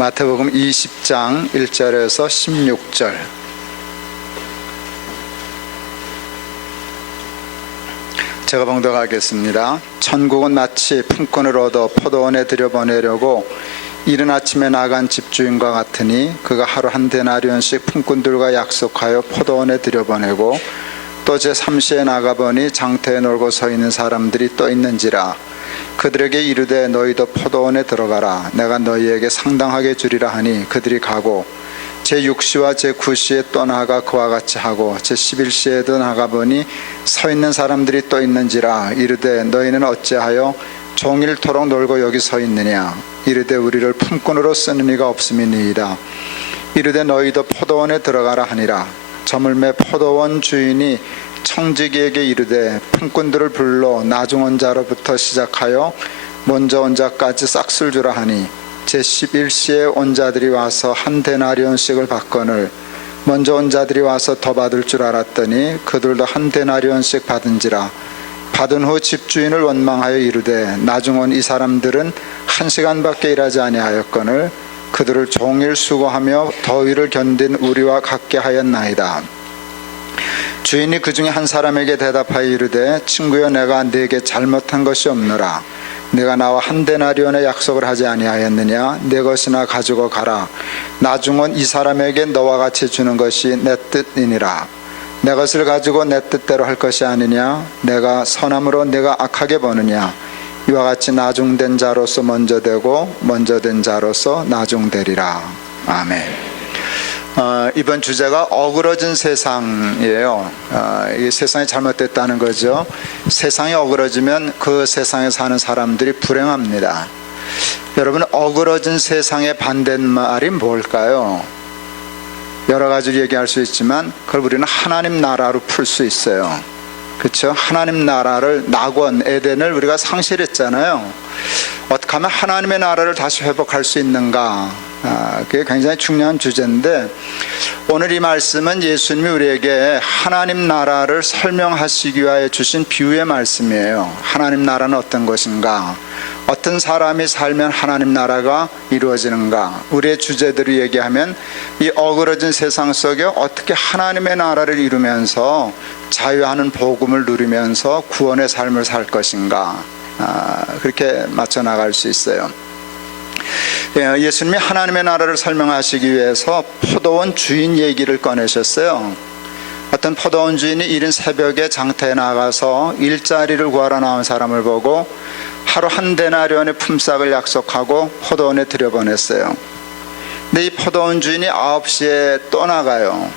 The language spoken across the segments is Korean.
마태복음 20장 1절에서 16절. 제가 봉독하겠습니다. 천국은 마치 품꾼을 얻어 포도원에 들여보내려고 이른 아침에 나간 집주인과 같으니 그가 하루 한 데나리온씩 품꾼들과 약속하여 포도원에 들여보내고 또 제3시에 나가보니 장터에 놀고 서 있는 사람들이 또 있는지라. 그들에게 이르되 너희도 포도원에 들어가라. 내가 너희에게 상당하게 주리라 하니 그들이 가고 제6시와 제9시에 또 나가 그와 같이 하고 제11시에도 나가보니 서 있는 사람들이 또 있는지라. 이르되 너희는 어찌하여 종일토록 놀고 여기 서 있느냐. 이르되 우리를 품꾼으로 쓰는 이가 없음이니이다. 이르되 너희도 포도원에 들어가라 하니라. 저물매 포도원 주인이 청지기에게 이르되 품꾼들을 불러 나중 온 자로부터 시작하여 먼저 온 자까지 싹쓸 주라 하니 제11시에 온 자들이 와서 한 데나리온씩을 받거늘 먼저 온 자들이 와서 더 받을 줄 알았더니 그들도 한 데나리온씩 받은지라. 받은 후 집주인을 원망하여 이르되 나중 온 이 사람들은 1시간밖에 일하지 아니하였거늘 그들을 종일 수고하며 더위를 견딘 우리와 같게 하였나이다. 주인이 그 중에 한 사람에게 대답하여 이르되 친구여, 내가 네게 잘못한 것이 없노라. 네가 나와 한 데나리온의 약속을 하지 아니하였느냐. 네 것이나 가지고 가라. 나중 온 이 사람에게 너와 같이 주는 것이 내 뜻이니라. 내 것을 가지고 내 뜻대로 할 것이 아니냐. 내가 선함으로 네가 악하게 보느냐. 이와 같이 나중된 자로서 먼저 되고 먼저 된 자로서 나중되리라. 아멘. 이번 주제가 어그러진 세상이에요. 이 세상이 잘못됐다는 거죠. 세상이 어그러지면 그 세상에 사는 사람들이 불행합니다. 여러분, 어그러진 세상의 반대말이 뭘까요? 여러 가지로 얘기할 수 있지만 그걸 우리는 하나님 나라로 풀 수 있어요. 그렇죠? 하나님 나라를, 낙원 에덴을 우리가 상실했잖아요. 어떻게 하면 하나님의 나라를 다시 회복할 수 있는가? 그게 굉장히 중요한 주제인데, 오늘 이 말씀은 예수님이 우리에게 하나님 나라를 설명하시기 위하여 주신 비유의 말씀이에요. 하나님 나라는 어떤 것인가? 어떤 사람이 살면 하나님 나라가 이루어지는가? 우리의 주제들을 얘기하면 이 어그러진 세상 속에 어떻게 하나님의 나라를 이루면서 자유하는 복음을 누리면서 구원의 삶을 살 것인가? 그렇게 맞춰 나갈 수 있어요. 예수님이 하나님의 나라를 설명하시기 위해서 포도원 주인 얘기를 꺼내셨어요. 어떤 포도원 주인이 이른 새벽에 장터에 나가서 일자리를 구하러 나온 사람을 보고 하루 한 데나리온의 품삯을 약속하고 포도원에 들여보냈어요. 근데 이 포도원 주인이 9시에 또 나가요.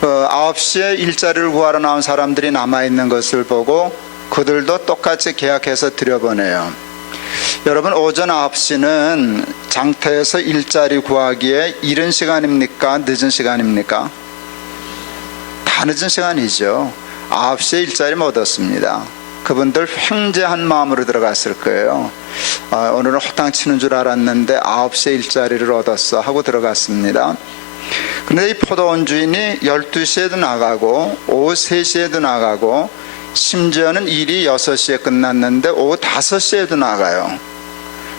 9시에 일자리를 구하러 나온 사람들이 남아있는 것을 보고 그들도 똑같이 계약해서 들여보내요. 여러분, 오전 9시는 장터에서 일자리 구하기에 이른 시간입니까? 늦은 시간입니까? 다 늦은 시간이죠. 9시에 일자리 못 얻었습니다. 그분들 횡재한 마음으로 들어갔을 거예요. 오늘은 호탕 치는 줄 알았는데 9시에 일자리를 얻었어 하고 들어갔습니다. 그런데 이 포도원 주인이 12시에도 나가고 오후 3시에도 나가고 심지어는 일이 6시에 끝났는데 오후 5시에도 나가요.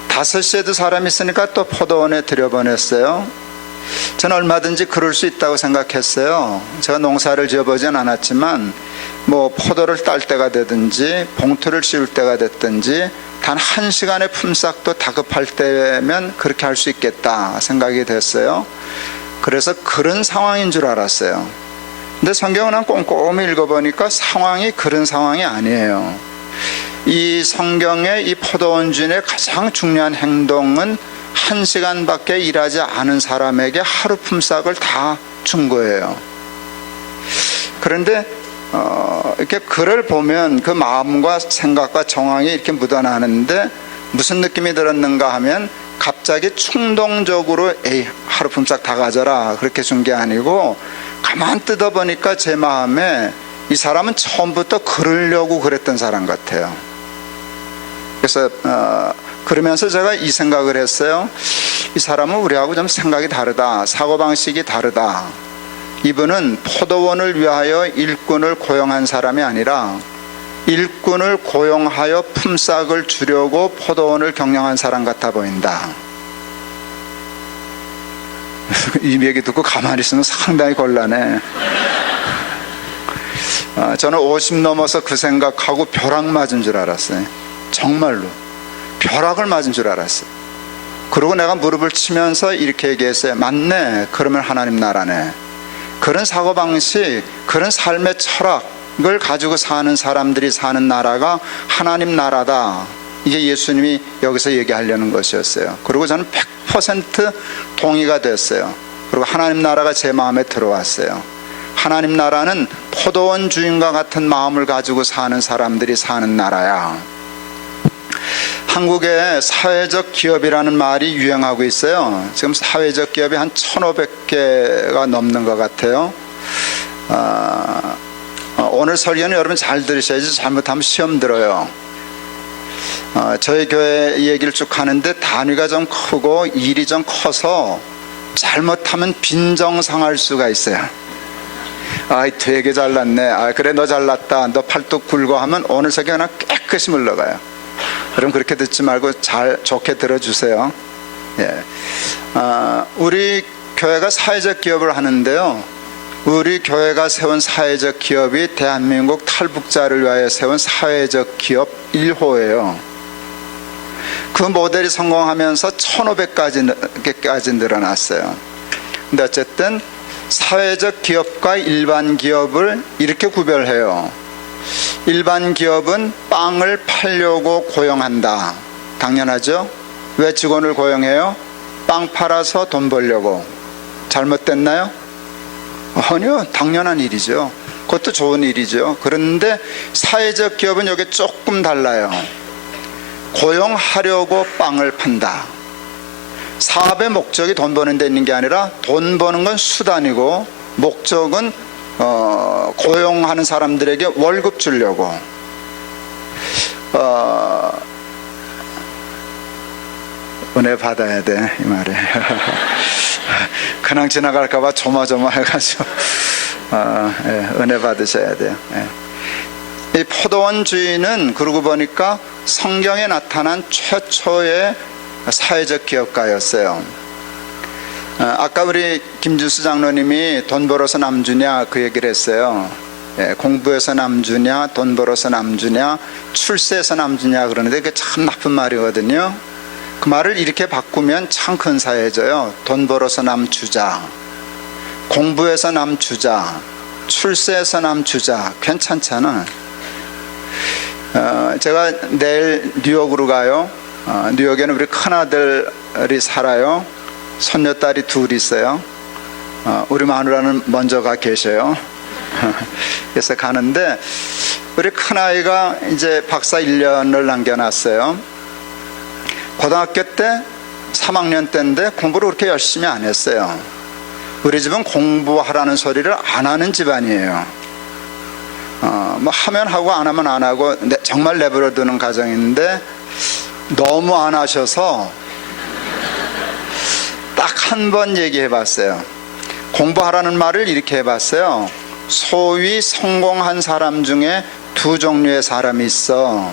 5시에도 사람이 있으니까 또 포도원에 들여보냈어요. 저는 얼마든지 그럴 수 있다고 생각했어요. 제가 농사를 지어보진 않았지만 포도를 딸 때가 되든지 봉투를 씌울 때가 됐든지 단 1시간의 품삯도 다급할 때면 그렇게 할 수 있겠다 생각이 됐어요. 그래서 그런 상황인 줄 알았어요. 근데 성경을 꼼꼼히 읽어보니까 상황이 그런 상황이 아니에요. 이 성경의 이 포도원 주인의 가장 중요한 행동은 1시간밖에 일하지 않은 사람에게 하루 품삯을 다 준 거예요. 그런데 이렇게 글을 보면 그 마음과 생각과 정황이 이렇게 묻어나는데 무슨 느낌이 들었는가 하면 갑자기 충동적으로 하루 품삯 다 가져라 그렇게 준 게 아니고, 가만 뜯어보니까 제 마음에 이 사람은 처음부터 그러려고 그랬던 사람 같아요. 그래서 그러면서 제가 이 생각을 했어요. 이 사람은 우리하고 좀 생각이 다르다, 사고방식이 다르다. 이분은 포도원을 위하여 일꾼을 고용한 사람이 아니라 일꾼을 고용하여 품삯을 주려고 포도원을 경영한 사람 같아 보인다. 이 얘기 듣고 가만히 있으면 상당히 곤란해. 저는 50 넘어서 그 생각하고 벼락 맞은 줄 알았어요. 정말로 벼락을 맞은 줄 알았어요. 그리고 내가 무릎을 치면서 이렇게 얘기했어요. 맞네, 그러면 하나님 나라네. 그런 사고방식, 그런 삶의 철학을 가지고 사는 사람들이 사는 나라가 하나님 나라다. 이게 예수님이 여기서 얘기하려는 것이었어요. 그리고 저는 100% 동의가 됐어요. 그리고 하나님 나라가 제 마음에 들어왔어요. 하나님 나라는 포도원 주인과 같은 마음을 가지고 사는 사람들이 사는 나라야. 한국에 사회적 기업이라는 말이 유행하고 있어요. 지금 사회적 기업이 한 1,500개가 넘는 것 같아요. 오늘 설교는 여러분 잘 들으셔야지 잘못하면 시험 들어요. 저희 교회 얘기를 쭉 하는데 단위가 좀 크고 일이 좀 커서 잘못하면 빈정상할 수가 있어요. 되게 잘났네. 그래, 너 잘났다. 너 팔뚝 굵어 하면 오늘 설교 그냥 깨끗이 물러가요. 그럼 그렇게 듣지 말고 좋게 들어주세요. 예. 우리 교회가 사회적 기업을 하는데요, 우리 교회가 세운 사회적 기업이 대한민국 탈북자를 위하여 세운 사회적 기업 1호예요. 그 모델이 성공하면서 1,500개까지 늘어났어요. 근데 어쨌든 사회적 기업과 일반 기업을 이렇게 구별해요. 일반 기업은 빵을 팔려고 고용한다. 당연하죠. 왜 직원을 고용해요? 빵 팔아서 돈 벌려고. 잘못됐나요? 아니요, 당연한 일이죠. 그것도 좋은 일이죠. 그런데 사회적 기업은 여기 조금 달라요. 고용하려고 빵을 판다. 사업의 목적이 돈 버는 데 있는 게 아니라 돈 버는 건 수단이고 목적은 고용하는 사람들에게 월급 주려고. 은혜 받아야 돼, 이 말에. 그냥 지나갈까 봐 조마조마해가지고 은혜 받으셔야 돼요. 이 포도원 주인은 그러고 보니까 성경에 나타난 최초의 사회적 기업가였어요. 아까 우리 김주수 장로님이 돈 벌어서 남 주냐 그 얘기를 했어요. 공부해서 남 주냐, 돈 벌어서 남 주냐, 출세해서 남 주냐 그러는데 그게 참 나쁜 말이거든요. 그 말을 이렇게 바꾸면 참 근사해져요. 돈 벌어서 남 주자, 공부해서 남 주자, 출세해서 남 주자. 괜찮잖아. 제가 내일 뉴욕으로 가요. 뉴욕에는 우리 큰아들이 살아요. 손녀딸이 둘 있어요. 우리 마누라는 먼저 가 계셔요. 그래서 가는데 우리 큰아이가 이제 박사 1년을 남겨놨어요. 고등학교 때 3학년 때인데 공부를 그렇게 열심히 안 했어요. 우리 집은 공부하라는 소리를 안 하는 집안이에요. 뭐 하면 하고 안 하면 안 하고 정말 내버려두는 가정인데 너무 안 하셔서 딱 한 번 얘기해 봤어요. 공부하라는 말을 이렇게 해봤어요. 소위 성공한 사람 중에 두 종류의 사람이 있어.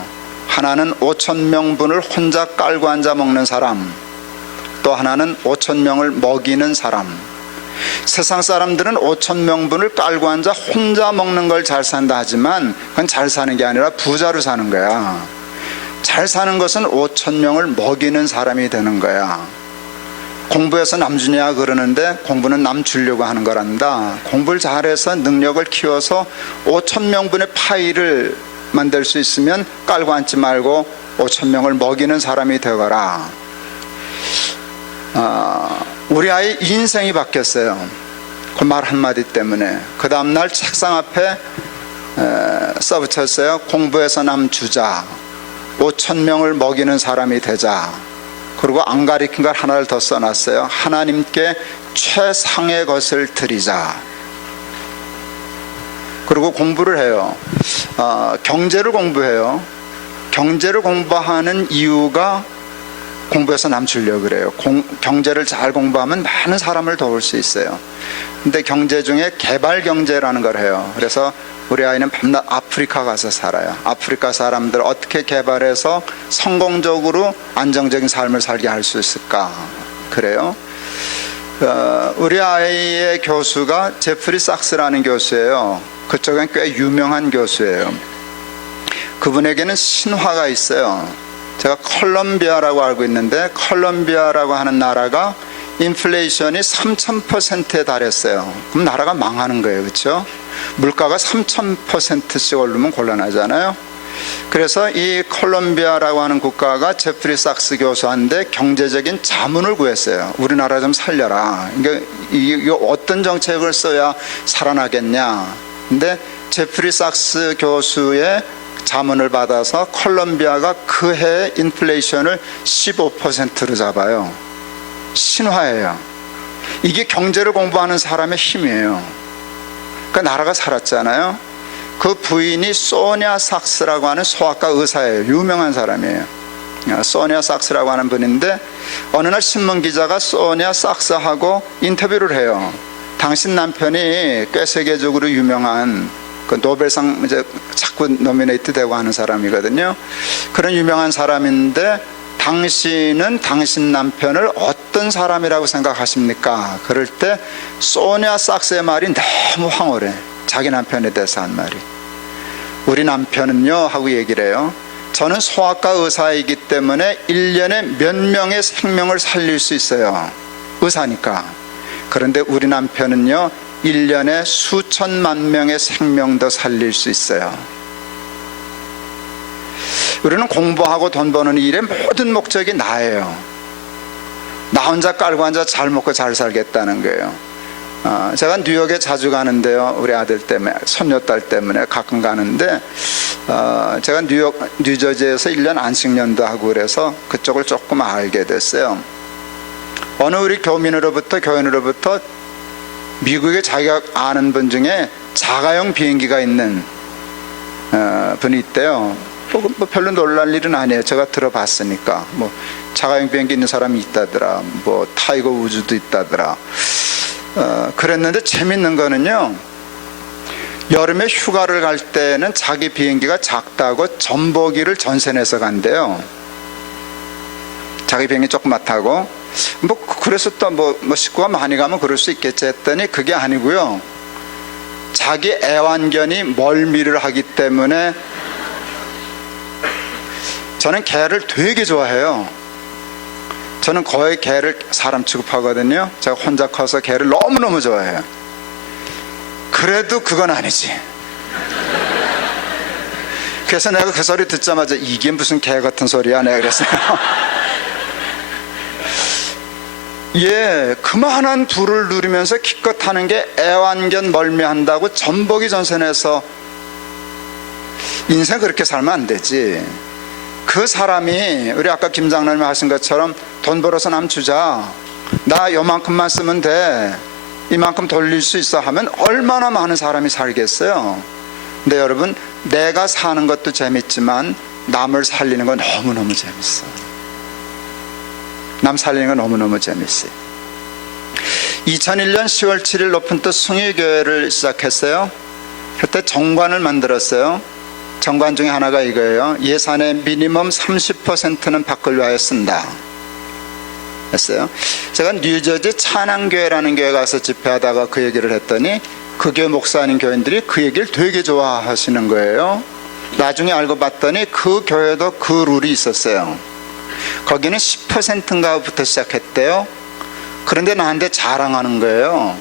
하나는 5,000명분을 혼자 깔고 앉아 먹는 사람, 또 하나는 5,000명을 먹이는 사람. 세상 사람들은 5,000명분을 깔고 앉아 혼자 먹는 걸 잘 산다 하지만 그건 잘 사는 게 아니라 부자로 사는 거야. 잘 사는 것은 5,000명을 먹이는 사람이 되는 거야. 공부해서 남 주냐 그러는데 공부는 남 주려고 하는 거란다. 공부를 잘해서 능력을 키워서 5,000명분의 파이를 만들 수 있으면 깔고 앉지 말고 5,000명을 먹이는 사람이 되거라. 우리 아이 인생이 바뀌었어요. 그 말 한마디 때문에. 그 다음날 책상 앞에 써붙였어요. 공부해서 남 주자, 5,000명을 먹이는 사람이 되자. 그리고 안 가리킨 걸 하나를 더 써놨어요. 하나님께 최상의 것을 드리자. 그리고 공부를 해요. 경제를 공부해요. 경제를 공부하는 이유가 공부해서 남 주려고 그래요. 경제를 잘 공부하면 많은 사람을 도울 수 있어요. 근데 경제 중에 개발 경제라는 걸 해요. 그래서 우리 아이는 밤낮 아프리카 가서 살아요. 아프리카 사람들 어떻게 개발해서 성공적으로 안정적인 삶을 살게 할 수 있을까? 그래요. 우리 아이의 교수가 제프리 sak스라는 교수예요. 그쪽은 꽤 유명한 교수예요. 그분에게는 신화가 있어요. 제가 콜롬비아라고 알고 있는데, 콜롬비아라고 하는 나라가 인플레이션이 3000%에 달했어요. 그럼 나라가 망하는 거예요. 그렇죠? 물가가 3000%씩 오르면 곤란하잖아요. 그래서 이 콜롬비아라고 하는 국가가 제프리 sak스 교수한테 경제적인 자문을 구했어요. 우리나라 좀 살려라. 그러니까 이거 어떤 정책을 써야 살아나겠냐. 근데 제프리 sak스 교수의 자문을 받아서 콜롬비아가 그 해 인플레이션을 15%로 잡아요. 신화예요. 이게 경제를 공부하는 사람의 힘이에요. 그러니까 나라가 살았잖아요. 그 부인이 소니아 sak스라고 하는 소아과 의사예요. 유명한 사람이에요. 소니아 sak스라고 하는 분인데, 어느 날 신문기자가 소니아 sak스하고 인터뷰를 해요. 당신 남편이 꽤 세계적으로 유명한 그 노벨상 이제 자꾸 노미네이트 되고 하는 사람이거든요. 그런 유명한 사람인데, 당신은 당신 남편을 어떤 사람이라고 생각하십니까? 그럴 때 소니아 sak스의 말이 너무 황홀해. 자기 남편에 대해서 한 말이, 우리 남편은요 하고 얘기를 해요. 저는 소아과 의사이기 때문에 1년에 몇 명의 생명을 살릴 수 있어요. 의사니까. 그런데 우리 남편은요 1년에 수천만 명의 생명도 살릴 수 있어요. 우리는 공부하고 돈 버는 일의 모든 목적이 나예요. 나 혼자 깔고 앉아 잘 먹고 잘 살겠다는 거예요. 제가 뉴욕에 자주 가는데요. 우리 아들 때문에, 손녀딸 때문에 가끔 가는데, 제가 뉴저지에서 1년 안식년도 하고 그래서 그쪽을 조금 알게 됐어요. 어느 우리 교인으로부터 미국에 자기가 아는 분 중에 자가용 비행기가 있는 분이 있대요. 뭐 별로 놀랄 일은 아니에요. 제가 들어봤으니까. 뭐 자가용 비행기 있는 사람이 있다더라. 뭐 타이거 우즈도 있다더라. 그랬는데 재밌는 거는요, 여름에 휴가를 갈 때는 자기 비행기가 작다고 전보기를 전세내서 간대요. 자기 비행기 조그맣다고. 뭐 그래서 또 뭐 식구가 많이 가면 그럴 수 있겠지 했더니 그게 아니고요, 자기 애완견이 멀미를 하기 때문에. 저는 개를 되게 좋아해요. 저는 거의 개를 사람 취급하거든요. 제가 혼자 커서 개를 너무너무 좋아해요. 그래도 그건 아니지. 그래서 내가 그 소리 듣자마자 이게 무슨 개 같은 소리야 내가 그랬어요. 예, 그만한 불을 누리면서 기껏 하는 게 애완견 멀미한다고 전보기 전선에서. 인생 그렇게 살면 안 되지. 그 사람이 우리 아까 김 장로님이 하신 것처럼 돈 벌어서 남 주자, 나 요만큼만 쓰면 돼, 이만큼 돌릴 수 있어 하면 얼마나 많은 사람이 살겠어요. 근데 여러분, 내가 사는 것도 재밌지만 남을 살리는 건 너무너무 재밌어. 남 살리는 건 너무너무 재밌어요. 2001년 10월 7일 높은 뜻 숭일교회를 시작했어요. 그때 정관을 만들었어요. 정관 중에 하나가 이거예요. 예산의 미니멈 30%는 밖을 위하여 쓴다 했어요. 제가 뉴저지 찬양교회라는 교회 가서 집회하다가 그 얘기를 했더니 그 교회 목사님 교인들이 그 얘기를 되게 좋아하시는 거예요. 나중에 알고 봤더니 그 교회도 그 룰이 있었어요. 거기는 10%인가부터 시작했대요. 그런데 나한테 자랑하는 거예요.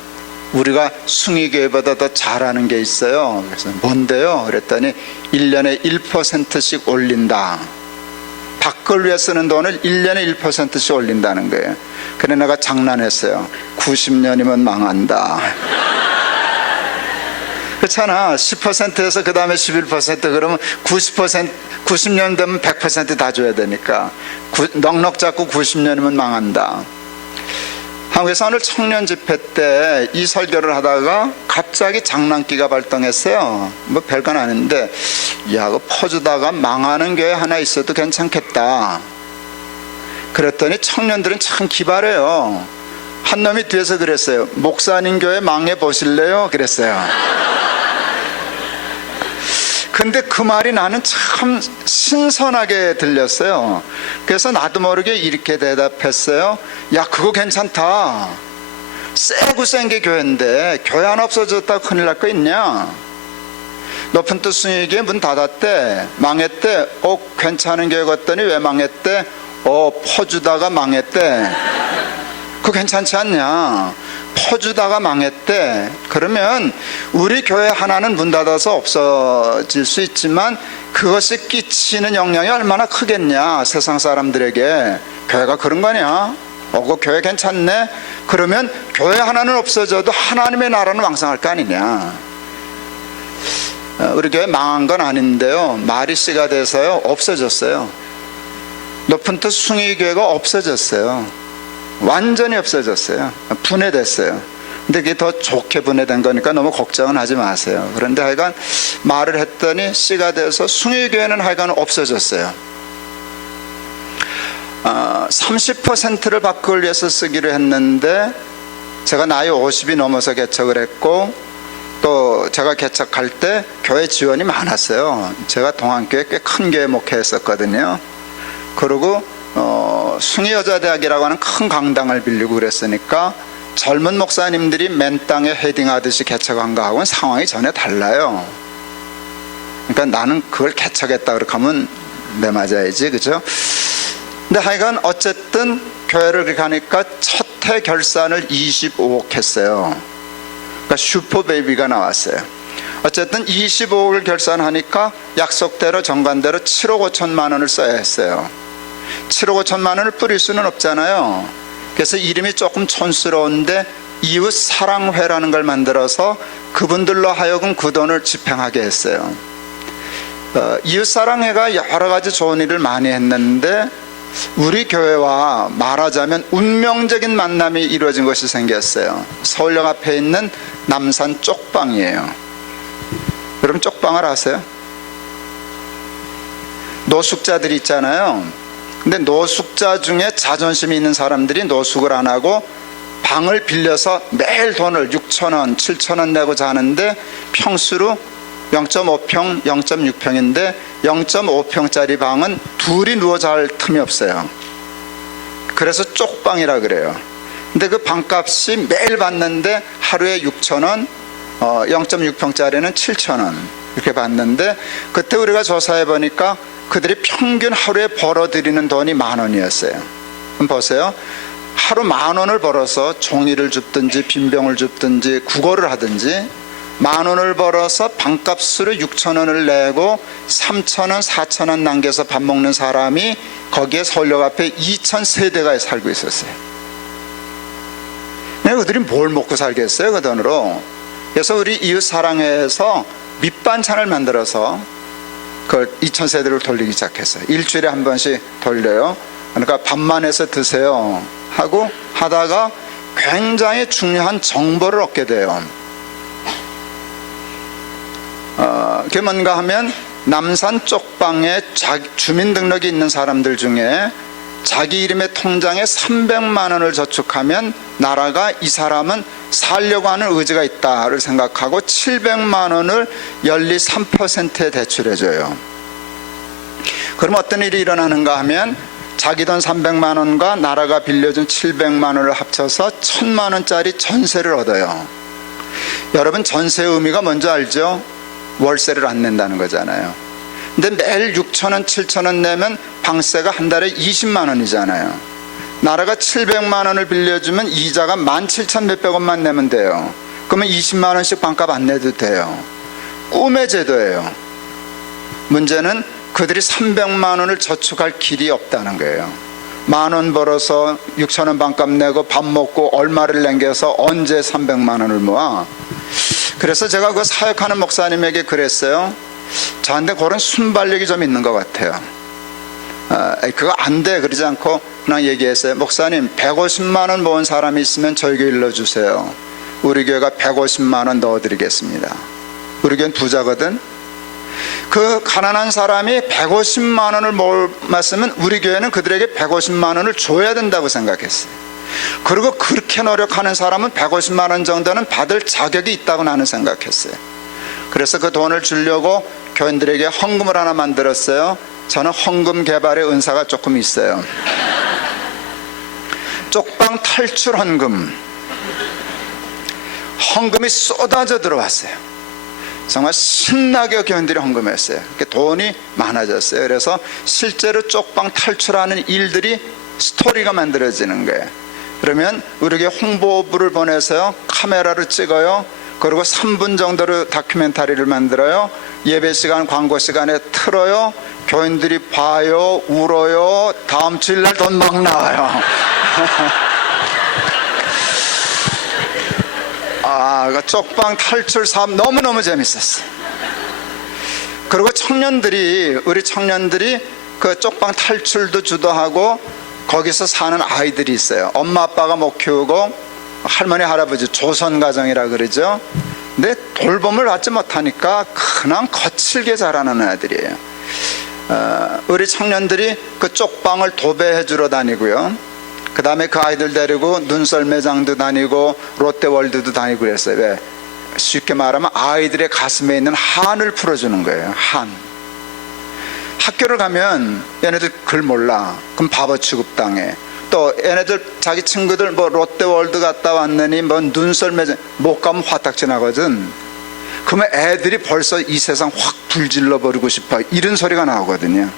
우리가 숭의교회보다 더 잘하는 게 있어요. 그래서 뭔데요? 그랬더니 1년에 1%씩 올린다. 밖을 위해 쓰는 돈을 1년에 1%씩 올린다는 거예요. 그래 내가 장난했어요. 90년이면 망한다. 그렇잖아. 10%에서 그 다음에 11% 그러면 90%, 90년 되면 100% 다 줘야 되니까 넉넉 잡고 90년이면 망한다. 한국에서 오늘 청년 집회 때 이 설교를 하다가 갑자기 장난기가 발동했어요. 뭐 별건 아닌데, 야, 그 퍼주다가 망하는 교회 하나 있어도 괜찮겠다. 그랬더니 청년들은 참 기발해요. 한 놈이 뒤에서 그랬어요. 목사님 교회 망해 보실래요? 그랬어요. 근데 그 말이 나는 참 신선하게 들렸어요. 그래서 나도 모르게 이렇게 대답했어요. 야, 그거 괜찮다. 세고 센 게 교회인데 교회 하나 없어졌다고 큰일 날 거 있냐? 높은 뜻 숭의교회 문 닫았대. 망했대. 괜찮은 교회 갔더니 왜 망했대? 퍼주다가 망했대. 그거 괜찮지 않냐? 퍼주다가 망했대. 그러면 우리 교회 하나는 문 닫아서 없어질 수 있지만 그것이 끼치는 영향이 얼마나 크겠냐, 세상 사람들에게. 교회가 그런 거냐? 그 교회 괜찮네? 그러면 교회 하나는 없어져도 하나님의 나라는 왕성할 거 아니냐. 우리 교회 망한 건 아닌데요, 말이 씨가 돼서요 없어졌어요. 높은 뜻 숭의교회가 없어졌어요. 완전히 없어졌어요. 분해됐어요. 근데 그게 더 좋게 분해된 거니까 너무 걱정은 하지 마세요. 그런데 하여간 말을 했더니 씨가 돼서 숭의교회는 하여간 없어졌어요. 30%를 바꾸기 위해서 쓰기로 했는데 제가 나이 50이 넘어서 개척을 했고, 또 제가 개척할 때 교회 지원이 많았어요. 제가 동안교회 꽤 큰 교회 목회했었거든요. 그리고 숭의여자대학이라고 하는 큰 강당을 빌리고 그랬으니까 젊은 목사님들이 맨 땅에 헤딩하듯이 개척한 거하고는 상황이 전혀 달라요. 그러니까 나는 그걸 개척했다 그렇게 하면 내 맞아야지, 그죠? 근데 하여간 어쨌든 교회를 그렇게 하니까 첫 해 결산을 25억 했어요. 그러니까 슈퍼베이비가 나왔어요. 어쨌든 25억을 결산하니까 약속대로 정관대로 7억 5천만 원을 써야 했어요. 7억 5천만 원을 뿌릴 수는 없잖아요. 그래서 이름이 조금 촌스러운데 이웃사랑회라는 걸 만들어서 그분들로 하여금 그 돈을 집행하게 했어요. 이웃사랑회가 여러 가지 좋은 일을 많이 했는데 우리 교회와 말하자면 운명적인 만남이 이루어진 것이 생겼어요. 서울역 앞에 있는 남산 쪽방이에요. 여러분 쪽방을 아세요? 노숙자들이 있잖아요. 근데 노숙자 중에 자존심이 있는 사람들이 노숙을 안 하고 방을 빌려서 매일 돈을 6,000원, 7,000원 내고 자는데 평수로 0.5평, 0.6평인데 0.5평짜리 방은 둘이 누워 잘 틈이 없어요. 그래서 쪽방이라 그래요. 근데 그 방값이 매일 받는데 하루에 6,000원, 0.6평짜리는 7,000원 이렇게 받는데, 그때 우리가 조사해 보니까 그들이 평균 하루에 벌어들이는 돈이 10,000원이었어요. 그럼 보세요. 하루 10,000원을 벌어서 종이를 줍든지 빈병을 줍든지 국어를 하든지 10,000원을 벌어서 방값으로 6,000원을 내고 3,000원, 4,000원 남겨서 밥 먹는 사람이 거기에 서울역 앞에 2,000세대가 살고 있었어요. 그들이 뭘 먹고 살겠어요, 그 돈으로. 그래서 우리 이웃사랑회에서 밑반찬을 만들어서 그걸 2,000세대를 돌리기 시작했어요. 일주일에 한 번씩 돌려요. 그러니까 밥만 해서 드세요 하고 하다가 굉장히 중요한 정보를 얻게 돼요. 그게 뭔가 하면 남산 쪽방에 주민등록이 있는 사람들 중에 자기 이름의 통장에 300만 원을 저축하면 나라가 이 사람은 살려고 하는 의지가 있다를 생각하고 700만 원을 연리 3%에 대출해줘요. 그럼 어떤 일이 일어나는가 하면 자기 돈 300만 원과 나라가 빌려준 700만 원을 합쳐서 1,000만 원짜리 전세를 얻어요. 여러분, 전세의 의미가 뭔지 알죠? 월세를 안 낸다는 거잖아요. 근데 매일 6,000원, 7,000원 내면 방세가 한 달에 20만 원이잖아요. 나라가 700만 원을 빌려주면 이자가 17,000몇백 원만 내면 돼요. 그러면 20만 원씩 방값 안 내도 돼요. 꿈의 제도예요. 문제는 그들이 300만 원을 저축할 길이 없다는 거예요. 10,000원 벌어서 6,000원 방값 내고 밥 먹고 얼마를 남겨서 언제 300만 원을 모아? 그래서 제가 그 사역하는 목사님에게 그랬어요. 저한테 그런 순발력이 좀 있는 것 같아요. 그거 안 돼 그러지 않고 그냥 얘기했어요. 목사님, 150만 원 모은 사람이 있으면 저희 교회 일러주세요. 우리 교회가 150만 원 넣어드리겠습니다. 우리 교회는 부자거든. 그 가난한 사람이 150만 원을 모았으면 우리 교회는 그들에게 150만 원을 줘야 된다고 생각했어요. 그리고 그렇게 노력하는 사람은 150만 원 정도는 받을 자격이 있다고 나는 생각했어요. 그래서 그 돈을 주려고 교인들에게 헌금을 하나 만들었어요. 저는 헌금 개발의 은사가 조금 있어요. 쪽방 탈출 헌금. 헌금이 쏟아져 들어왔어요. 정말 신나게 교인들이 헌금했어요. 돈이 많아졌어요. 그래서 실제로 쪽방 탈출하는 일들이 스토리가 만들어지는 거예요. 그러면 우리에게 홍보부를 보내서요, 카메라를 찍어요. 그리고 3분 정도로 다큐멘터리를 만들어요. 예배 시간, 광고 시간에 틀어요. 교인들이 봐요, 울어요. 다음 주일날 돈 막 나와요. 그 쪽방 탈출 사업 너무너무 재밌었어요. 그리고 우리 청년들이 그 쪽방 탈출도 주도하고 거기서 사는 아이들이 있어요. 엄마 아빠가 못 키우고 할머니 할아버지 조선가정이라 그러죠. 근데 돌봄을 받지 못하니까 그냥 거칠게 자라는 아이들이에요. 우리 청년들이 그 쪽방을 도배해 주러 다니고요. 그 다음에 그 아이들 데리고 눈썰 매장도 다니고 롯데월드도 다니고 그랬어요. 왜? 쉽게 말하면 아이들의 가슴에 있는 한을 풀어주는 거예요. 한. 학교를 가면 얘네들 글 몰라. 그럼 바보 취급당해. 또 얘네들 자기 친구들 뭐 롯데월드 갔다 왔느니 뭐 눈썰 매장 못 가면 화딱지 나거든. 그러면 애들이 벌써 이 세상 확 불질러 버리고 싶어, 이런 소리가 나오거든요.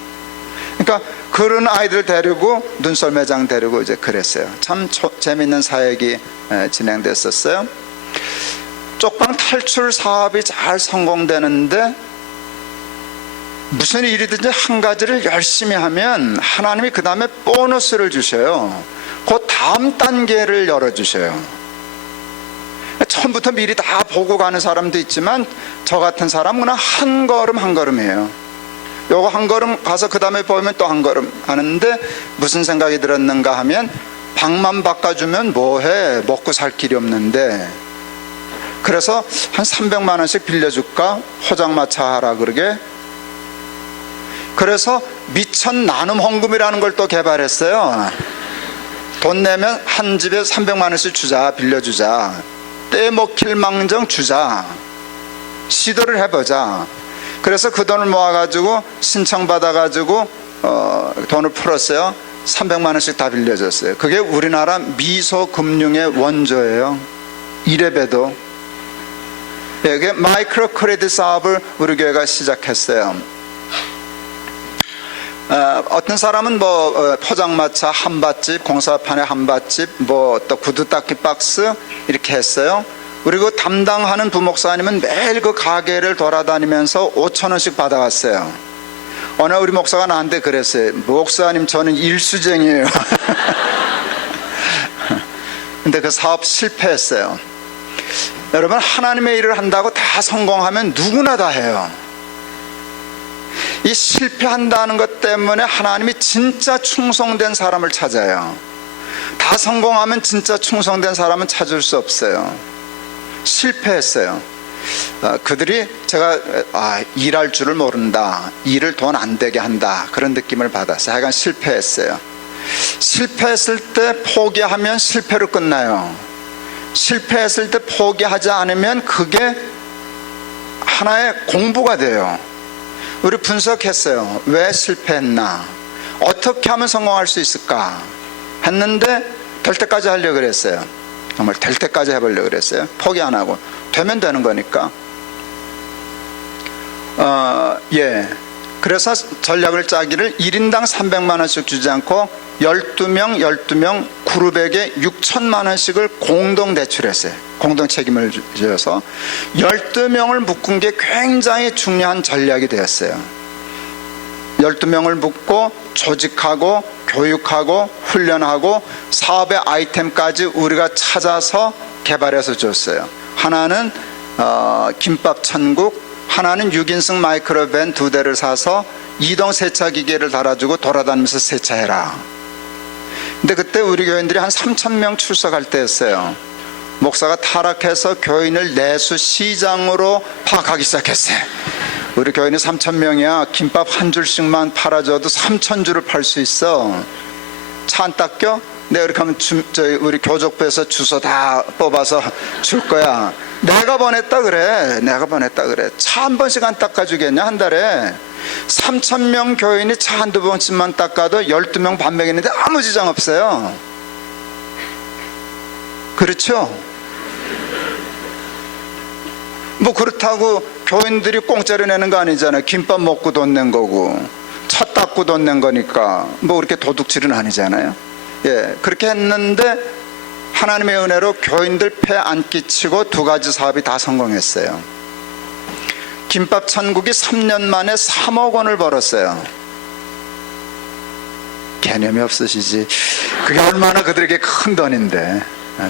그러니까 그런 아이들 데리고 눈썰 매장 데리고 이제 그랬어요. 참 재밌는 사역이 진행됐었어요. 쪽방 탈출 사업이 잘 성공되는데 무슨 일이든지 한 가지를 열심히 하면 하나님이 그 다음에 보너스를 주셔요. 그 다음 단계를 열어주셔요. 처음부터 미리 다 보고 가는 사람도 있지만 저 같은 사람은 그냥 한 걸음 한 걸음이에요. 요거 한 걸음 가서 그 다음에 보면 또 한 걸음 하는데 무슨 생각이 들었는가 하면 방만 바꿔주면 뭐해, 먹고 살 길이 없는데, 그래서 한 300만 원씩 빌려줄까, 포장마차 하라 그러게. 그래서 미천 나눔 헌금이라는 걸 또 개발했어요. 돈 내면 한 집에 300만 원씩 주자, 빌려주자. 떼먹힐 망정 주자. 시도를 해보자. 그래서 그 돈을 모아가지고 신청받아가지고 돈을 풀었어요. 300만 원씩 다 빌려줬어요. 그게 우리나라 미소금융의 원조예요. 이래봬도. 이게 마이크로 크레딧 사업을 우리 교회가 시작했어요. 어떤 사람은 뭐 포장마차 한밭집, 공사판에 한밭집, 뭐 또 구두 닦기 박스 이렇게 했어요. 그리고 담당하는 부목사님은 매일 그 가게를 돌아다니면서 5천 원씩 받아갔어요. 어느 우리 목사가 나한테 그랬어요. 목사님, 저는 일수쟁이에요. 근데 그 사업 실패했어요. 여러분, 하나님의 일을 한다고 다 성공하면 누구나 다 해요. 이 실패한다는 것 때문에 하나님이 진짜 충성된 사람을 찾아요. 다 성공하면 진짜 충성된 사람은 찾을 수 없어요. 실패했어요. 그들이 제가 일할 줄을 모른다, 일을 돈 안 되게 한다, 그런 느낌을 받았어요. 하여간 실패했어요. 실패했을 때 포기하면 실패로 끝나요. 실패했을 때 포기하지 않으면 그게 하나의 공부가 돼요. 우리 분석했어요. 왜 실패했나, 어떻게 하면 성공할 수 있을까 했는데 될 때까지 하려고 그랬어요. 정말 될 때까지 해보려고 그랬어요. 포기 안 하고. 되면 되는 거니까. 그래서 전략을 짜기를 1인당 300만 원씩 주지 않고 12명 그룹에게 6천만 원씩을 공동 대출했어요. 공동 책임을 지어서 12명을 묶은 게 굉장히 중요한 전략이 되었어요. 12명을 묶고 조직하고 교육하고 훈련하고 사업의 아이템까지 우리가 찾아서 개발해서 줬어요. 하나는 김밥 천국, 하나는 6인승 마이크로밴 2대를 사서 이동 세차 기계를 달아주고 돌아다니면서 세차해라. 근데 그때 우리 교인들이 한 3,000명 출석할 때였어요. 목사가 타락해서 교인을 내수 시장으로 파악하기 시작했어요. 우리 교인이 3,000명이야. 김밥 한 줄씩만 팔아줘도 3,000줄을 팔 수 있어. 차 안 닦여? 내가 이렇게 하면 우리 교족부에서 주소 다 뽑아서 줄 거야. 내가 보냈다 그래. 차 한 번씩 안 닦아주겠냐, 한 달에. 3,000명 교인이 차 한두 번씩만 닦아도 12명 반명했는데 아무 지장 없어요. 그렇죠? 뭐 그렇다고 교인들이 공짜로 내는 거 아니잖아요. 김밥 먹고 돈 낸 거고 차 닦고 돈 낸 거니까 뭐 그렇게 도둑질은 아니잖아요. 예, 그렇게 했는데 하나님의 은혜로 교인들 폐 안 끼치고 두 가지 사업이 다 성공했어요. 김밥 천국이 3년 만에 3억 원을 벌었어요. 개념이 없으시지. 그게 얼마나 그들에게 큰 돈인데,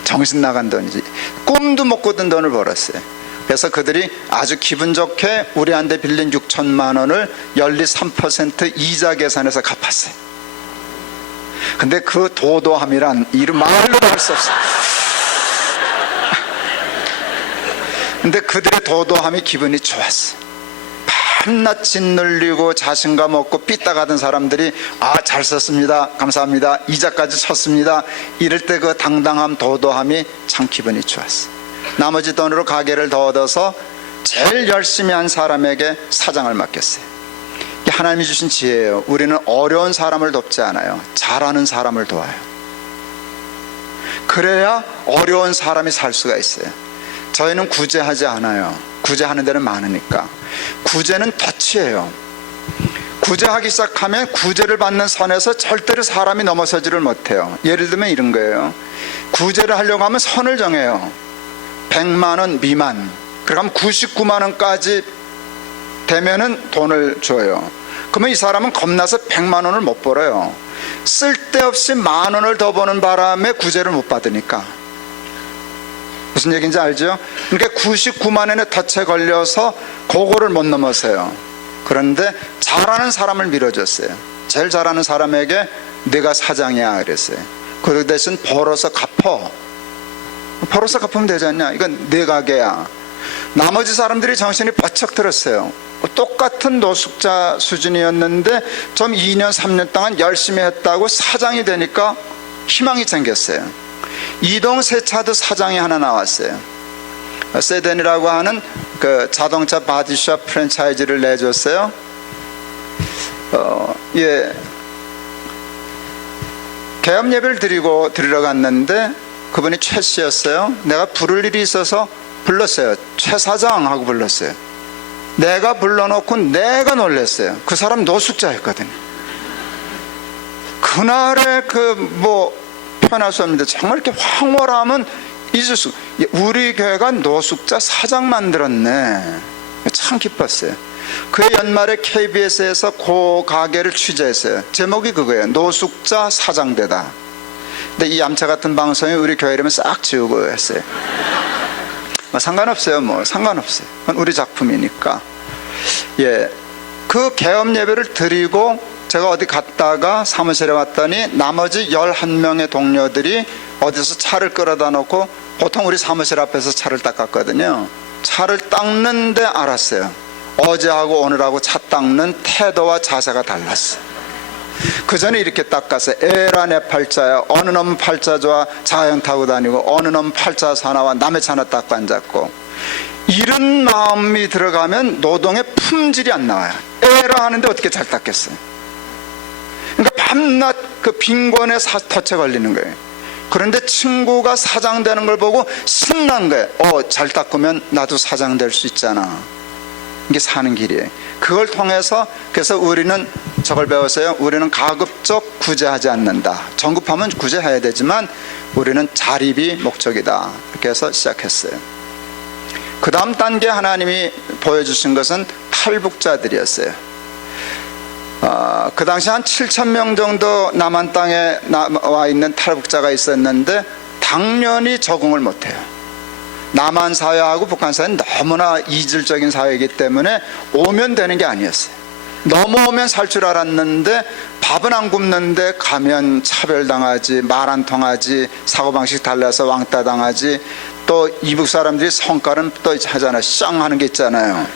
정신 나간 돈이지. 꿈도 못 꾸던 돈을 벌었어요. 그래서 그들이 아주 기분 좋게 우리한테 빌린 6천만 원을 연리 3% 이자 계산해서 갚았어요. 근데 그 도도함이란 이름 말로도 할 수 없어요. 근데 그들의 도도함이 기분이 좋았어요. 밤낮 짓눌리고 자신감 없고 삐딱하던 사람들이 잘 썼습니다, 감사합니다, 이자까지 쳤습니다, 이럴 때 그 당당함, 도도함이 참 기분이 좋았어요. 나머지 돈으로 가게를 더 얻어서 제일 열심히 한 사람에게 사장을 맡겼어요. 이게 하나님이 주신 지혜예요. 우리는 어려운 사람을 돕지 않아요. 잘하는 사람을 도와요. 그래야 어려운 사람이 살 수가 있어요. 저희는 구제하지 않아요. 구제하는 데는 많으니까. 구제는 덫이에요. 구제하기 시작하면 구제를 받는 선에서 절대로 사람이 넘어서지를 못해요. 예를 들면 이런 거예요. 구제를 하려고 하면 선을 정해요. 100만 원 미만, 그러면 99만 원까지 되면은 돈을 줘요. 그러면 이 사람은 겁나서 100만 원을 못 벌어요. 쓸데없이 만 원을 더 버는 바람에 구제를 못 받으니까. 무슨 얘기인지 알죠? 그러니까 99만 원의 덫에 걸려서 그거를 못 넘어서요. 그런데 잘하는 사람을 밀어줬어요. 제일 잘하는 사람에게 네가 사장이야 그랬어요. 그 대신 벌어서 갚어. 벌어서 갚으면 되지 않냐? 이건 내 가게야. 나머지 사람들이 정신이 바짝 들었어요. 똑같은 노숙자 수준이었는데 좀 2년 3년 동안 열심히 했다고 사장이 되니까 희망이 생겼어요. 이동 세차도 사장이 하나 나왔어요. 세덴이라고 하는 그 자동차 바디숍 프랜차이즈를 내줬어요. 예, 개업 예배를 드리러 갔는데 그분이 최 씨였어요. 내가 부를 일이 있어서 불렀어요. 최 사장 하고 불렀어요. 내가 불러놓고 내가 놀랐어요. 그 사람 노숙자였거든요. 그날의 표현할 수 없는데 정말 이렇게 황홀함은 잊을 수. 우리 교회가 노숙자 사장 만들었네. 참 기뻤어요. 그 연말에 KBS에서 그 가게를 취재했어요. 제목이 그거예요. 노숙자 사장되다. 근데 이 얌체 같은 방송이 우리 교회 이름을 싹 지우고 했어요. 상관없어요. 상관없어요. 그건 우리 작품이니까. 예, 그 개업 예배를 드리고 제가 어디 갔다가 사무실에 왔더니 나머지 11명의 동료들이 어디서 차를 끌어다 놓고, 보통 우리 사무실 앞에서 차를 닦았거든요. 차를 닦는데 알았어요. 어제하고 오늘하고 차 닦는 태도와 자세가 달랐어요. 그 전에 이렇게 닦았어요. 에라 내 팔자야, 어느 놈 팔자 좋아 자연 타고 다니고 어느 놈 팔자 사나와 남의 차나 닦고 앉았고, 이런 마음이 들어가면 노동의 품질이 안 나와요. 에라 하는데 어떻게 잘 닦겠어요? 그러니까 밤낮 그 빈곤의 덫에 걸리는 거예요. 그런데 친구가 사장 되는 걸 보고 신난 거예요. 잘 닦으면 나도 사장 될 수 있잖아. 이게 사는 길이에요. 그걸 통해서, 그래서 우리는 저걸 배웠어요. 우리는 가급적 구제하지 않는다. 정급하면 구제해야 되지만 우리는 자립이 목적이다. 이렇게 해서 시작했어요. 그 다음 단계 하나님이 보여주신 것은 탈북자들이었어요. 그 당시 한 7,000명 정도 남한 땅에 와 있는 탈북자가 있었는데 당연히 적응을 못해요. 남한 사회하고 북한 사회는 너무나 이질적인 사회이기 때문에 오면 되는 게 아니었어요. 넘어오면 살 줄 알았는데 밥은 안 굶는데 가면 차별당하지, 말 안 통하지, 사고방식 달라서 왕따 당하지, 또 이북 사람들이 성깔은 또 하잖아요. 쌍 하는 게 있잖아요.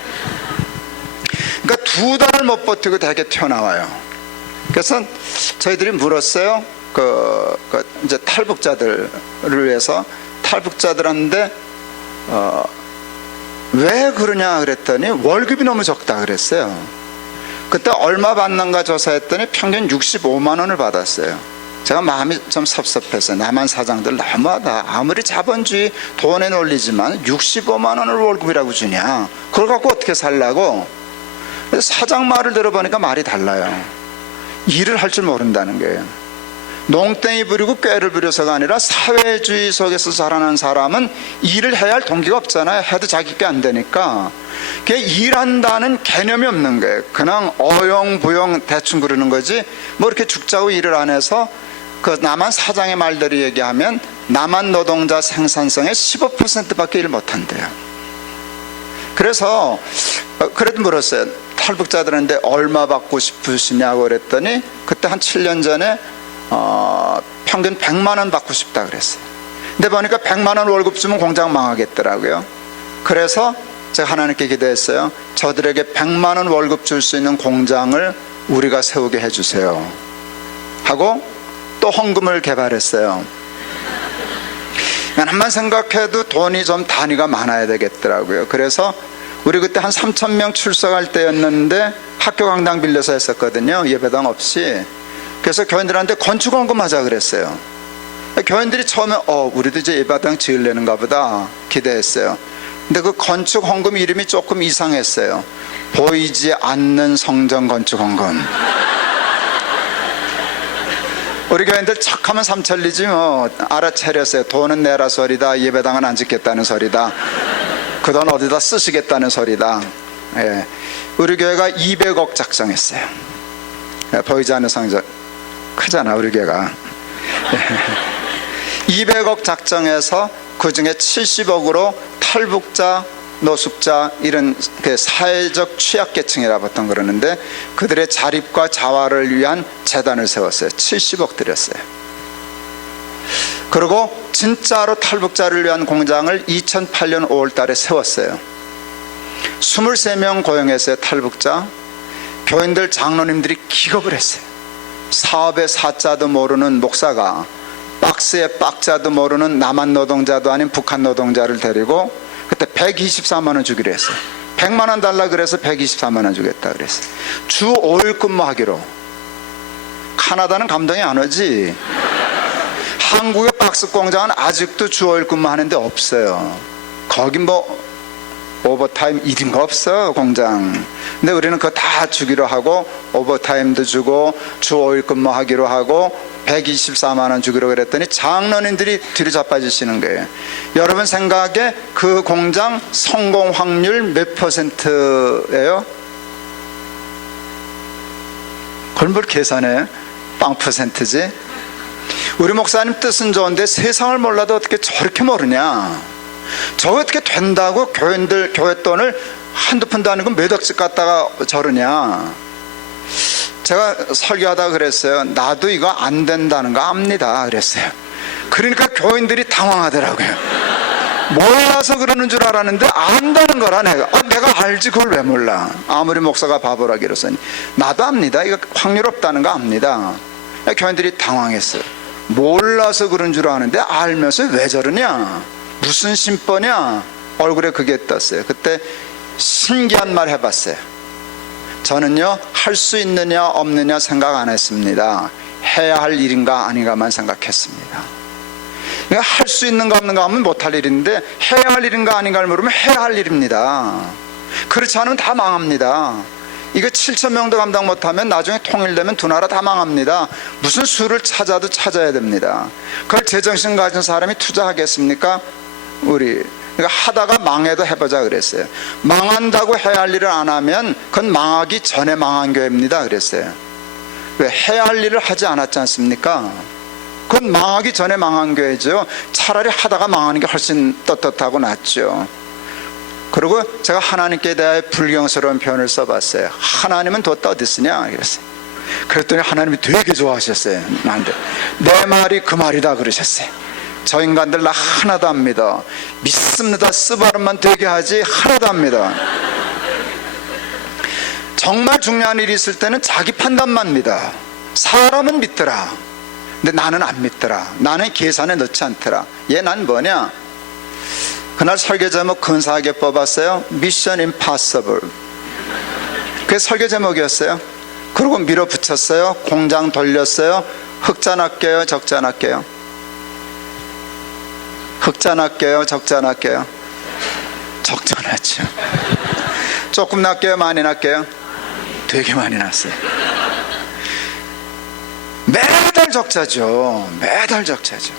그러니까 2달을 못 버티고 대개 튀어나와요. 그래서 저희들이 물었어요. 이제 탈북자들을 위해서 탈북자들한테 왜 그러냐 그랬더니 월급이 너무 적다 그랬어요. 그때 얼마 받는가 조사했더니 평균 65만 원을 받았어요. 제가 마음이 좀 섭섭했어요. 남한 사장들 너무하다. 아무리 자본주의 돈에 놀리지만 65만 원을 월급이라고 주냐, 그걸 갖고 어떻게 살라고. 사장 말을 들어보니까 말이 달라요. 일을 할 줄 모른다는 거예요. 농땡이 부리고 꾀를 부려서가 아니라 사회주의 속에서 자라난 사람은 일을 해야 할 동기가 없잖아요. 해도 자기 게 안 되니까. 일한다는 개념이 없는 거예요. 그냥 어영부영 대충 부르는 거지, 뭐 이렇게 죽자고 일을 안 해서, 그 남한 사장의 말대로 얘기하면 남한 노동자 생산성의 15%밖에 일 못한대요. 그래서 그래도 물었어요. 탈북자들한테 얼마 받고 싶으시냐고 그랬더니 그때 한 7년 전에 평균 100만 원 받고 싶다 그랬어요. 근데 보니까 100만 원 월급 주면 공장 망하겠더라고요. 그래서 제가 하나님께 기도했어요. 저들에게 100만 원 월급 줄 수 있는 공장을 우리가 세우게 해주세요 하고 또 헌금을 개발했어요. 한번 생각해도 돈이 좀 단위가 많아야 되겠더라고요. 그래서 우리 그때 한 3,000명 출석할 때였는데 학교 강당 빌려서 했었거든요. 예배당 없이. 그래서 교인들한테 건축 헌금하자 그랬어요. 교인들이 처음에 우리도 이제 예배당 지으려는가 보다 기대했어요. 근데 그 건축 헌금 이름이 조금 이상했어요. 보이지 않는 성전 건축 헌금. 우리 교인들 척하면 삼천리지 뭐. 알아차렸어요. 돈은 내라 소리다, 예배당은 안 짓겠다는 소리다, 그 돈 어디다 쓰시겠다는 소리다. 예. 우리 교회가 200억 작정했어요. 예, 보이지 않는 성전 크잖아 우리 교회가. 200억 작정해서 그 중에 70억으로 탈북자, 노숙자, 이런 사회적 취약계층이라 보통 그러는데 그들의 자립과 자활을 위한 재단을 세웠어요. 70억 들였어요. 그리고 진짜로 탈북자를 위한 공장을 2008년 5월 달에 세웠어요. 23명 고용했어요. 탈북자. 교인들, 장로님들이 기겁을 했어요. 사업의 사자도 모르는 목사가 박스의 박자도 모르는 남한 노동자도 아닌 북한 노동자를 데리고 그때 124만 원 주기로 했어요. 100만 원 달라 그래서 124만 원 주겠다 그랬어요. 주 5일 근무하기로. 카나다는 감동이 안 오지. 한국의 박스 공장은 아직도 주 5일 근무하는데 없어요. 거기 뭐 오버타임 1인가 없어 공장. 근데 우리는 그거 다 주기로 하고 오버타임도 주고 주 5일 근무하기로 하고 124만 원 주기로 그랬더니 장로님들이 뒤로 자빠지시는 거예요. 여러분 생각에 그 공장 성공 확률 몇 %예요? 그걸 뭘 계산해? 빵 %지? 우리 목사님 뜻은 좋은데 세상을 몰라도 어떻게 저렇게 모르냐. 저거 어떻게 된다고 교인들 교회 돈을 한두 푼도 아니고 몇 억씩 갖다가 저러냐. 제가 설교하다 그랬어요. 나도 이거 안 된다는 거 압니다 그랬어요. 그러니까 교인들이 당황하더라고요. 몰라서 그러는 줄 알았는데 안다는 거라. 내가 알지 그걸 왜 몰라. 아무리 목사가 바보라 그랬으니 나도 압니다. 이거 확률 없다는 거 압니다. 교인들이 당황했어요. 몰라서 그런 줄 아는데 알면서 왜 저러냐, 무슨 심보냐. 얼굴에 그게 떴어요. 그때 신기한 말 해봤어요. 저는요 할 수 있느냐 없느냐 생각 안 했습니다. 해야 할 일인가 아닌가만 생각했습니다. 할 수 있는가 없는가 하면 못할 일인데 해야 할 일인가 아닌가를 물으면 해야 할 일입니다. 그렇지 않으면 다 망합니다. 이거 7,000명도 감당 못하면 나중에 통일되면 두 나라 다 망합니다. 무슨 수를 찾아도 찾아야 됩니다. 그걸 제정신 가진 사람이 투자하겠습니까? 우리 그러니까 하다가 망해도 해보자 그랬어요. 망한다고 해야 할 일을 안 하면 그건 망하기 전에 망한 교회입니다 그랬어요. 왜? 해야 할 일을 하지 않았지 않습니까? 그건 망하기 전에 망한 교회죠. 차라리 하다가 망하는 게 훨씬 떳떳하고 낫죠. 그리고 제가 하나님께 대해 불경스러운 표현을 써봤어요. 하나님은 뒀다 어디 쓰냐 그랬어요. 그랬더니 하나님이 되게 좋아하셨어요. 나한테 내 말이 그 말이다 그러셨어요. 저 인간들 나 하나도 안 믿어. 믿습니다 쓰바름만 되게 하지 하나도 안 믿어. 정말 중요한 일이 있을 때는 자기 판단만 믿어. 사람은 믿더라. 근데 나는 안 믿더라. 나는 계산에 넣지 않더라. 얘 난 뭐냐. 그날 설교 제목 근사하게 뽑았어요. 미션 임파서블. 그게 설교 제목이었어요. 그리고 밀어붙였어요. 공장 돌렸어요. 흑자 낫게요, 적자 낫게요? 흑자 낫게요, 적자 낫게요? 적자 낫죠. 조금 낫게요, 많이 낫게요? 되게 많이 났어요. 매달 적자죠. 매달 적자죠.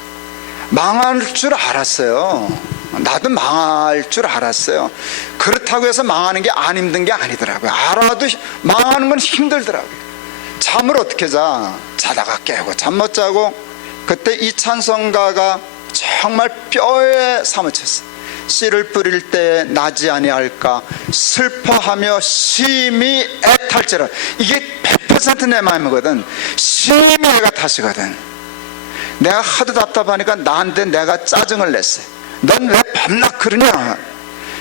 망할 줄 알았어요. 나도 망할 줄 알았어요. 그렇다고 해서 망하는 게 안 힘든 게 아니더라고요. 알아도 망하는 건 힘들더라고요. 잠을 어떻게 자다가 깨고 잠 못 자고, 그때 이 찬송가가 정말 뼈에 사무쳤어요. 씨를 뿌릴 때 나지 아니할까, 슬퍼하며 심히 애탈지라. 이게 100% 내 마음이거든. 심히 애가 타시거든. 내가 하도 답답하니까 나한테 내가 짜증을 냈어요. 넌 왜 밤낮 그러냐?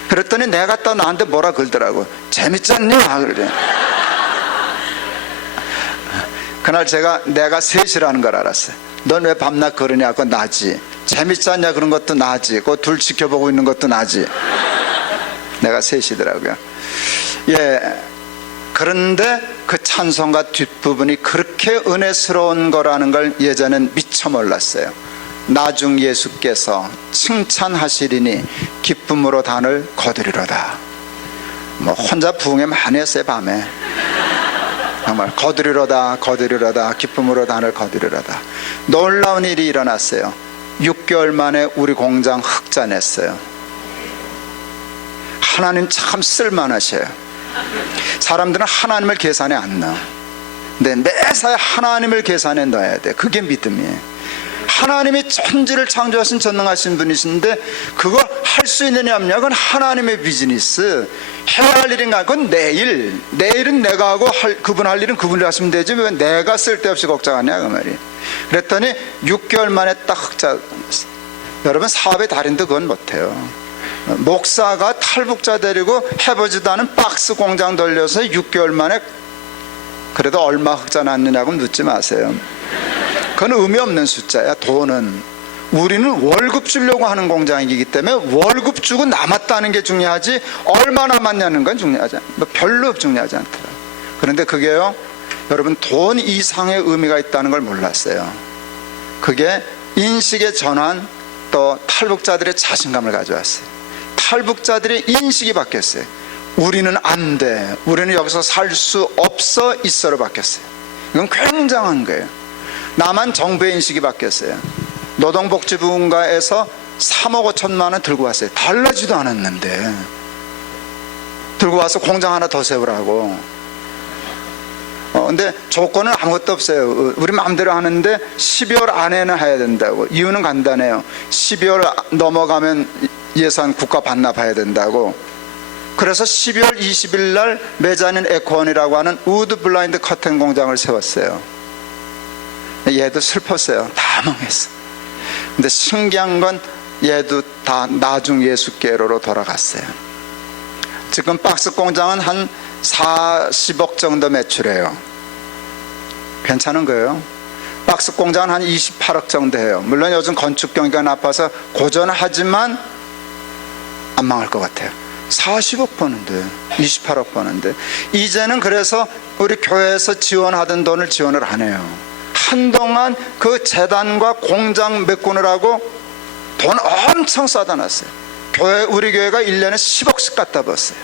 그랬더니 내가 또 나한테 뭐라 그러더라고. 재밌지 않냐? 그래. 그날 내가 셋이라는 걸 알았어요. 넌 왜 밤낮 그러냐? 그건 나지. 재밌지 않냐? 그런 것도 나지. 그거 둘 지켜보고 있는 것도 나지. 내가 셋이더라고요. 예. 그런데 그 찬송가 뒷부분이 그렇게 은혜스러운 거라는 걸 예전엔 미처 몰랐어요. 나중 예수께서 칭찬하시리니 기쁨으로 단을 거두리로다. 뭐 혼자 부흥회 많이 했어요. 밤에 정말 거두리로다, 거두리로다, 기쁨으로 단을 거두리로다. 놀라운 일이 일어났어요. 6개월 만에 우리 공장 흑자 냈어요. 하나님 참 쓸만하셔요. 사람들은 하나님을 계산에 안 넣어. 근데 매사에 하나님을 계산에 넣어야 돼. 그게 믿음이에요. 하나님이 천지를 창조하신 전능하신 분이신데 그거 할 수 있느냐 없느냐, 그건 하나님의 비즈니스. 해야 할 일인가, 그건 내일은 내가 하고 그분 할 일은 그분이 하시면 되지 왜 내가 쓸데없이 걱정하냐 그 말이에요. 그랬더니 6개월 만에 딱 흑자. 여러분, 사업의 달인도 그건 못해요. 목사가 탈북자 데리고 해보지도 않은 박스 공장 돌려서 6개월 만에, 그래도 얼마 흑자 났느냐고 묻지 마세요. 그건 의미 없는 숫자야. 돈은, 우리는 월급 주려고 하는 공장이기 때문에 월급 주고 남았다는 게 중요하지 얼마 남았냐는 건 중요하지 않아요. 별로 중요하지 않더라고요. 그런데 그게요, 여러분, 돈 이상의 의미가 있다는 걸 몰랐어요. 그게 인식의 전환, 또 탈북자들의 자신감을 가져왔어요. 탈북자들의 인식이 바뀌었어요. 우리는 안 돼, 우리는 여기서 살 수 없어, 있어로 바뀌었어요. 이건 굉장한 거예요. 나만 정부의 인식이 바뀌었어요. 노동복지부인가에서 3억 5천만 원 들고 왔어요. 달라지도 않았는데 들고 와서 공장 하나 더 세우라고. 근데 조건은 아무것도 없어요. 우리 마음대로 하는데 12월 안에는 해야 된다고. 이유는 간단해요. 12월 넘어가면 예산 국가 반납해야 된다고. 그래서 12월 20일 날 매자는 에코원이라고 하는 우드 블라인드 커튼 공장을 세웠어요. 얘도 슬펐어요. 다 망했어. 근데 신기한 건 얘도 다 나중 예수께로로 돌아갔어요. 지금 박스 공장은 한 40억 정도 매출해요. 괜찮은 거예요. 박스 공장은 한 28억 정도 해요. 물론 요즘 건축 경기가 나빠서 고전하지만 안 망할 것 같아요. 40억 버는데, 28억 버는데. 이제는 그래서 우리 교회에서 지원하던 돈을 지원을 안 해요. 한동안 그 재단과 공장 메꾸느라고 돈 엄청 쏟아 놨어요. 우리 교회가 1년에 10억씩 갖다 벌었어요.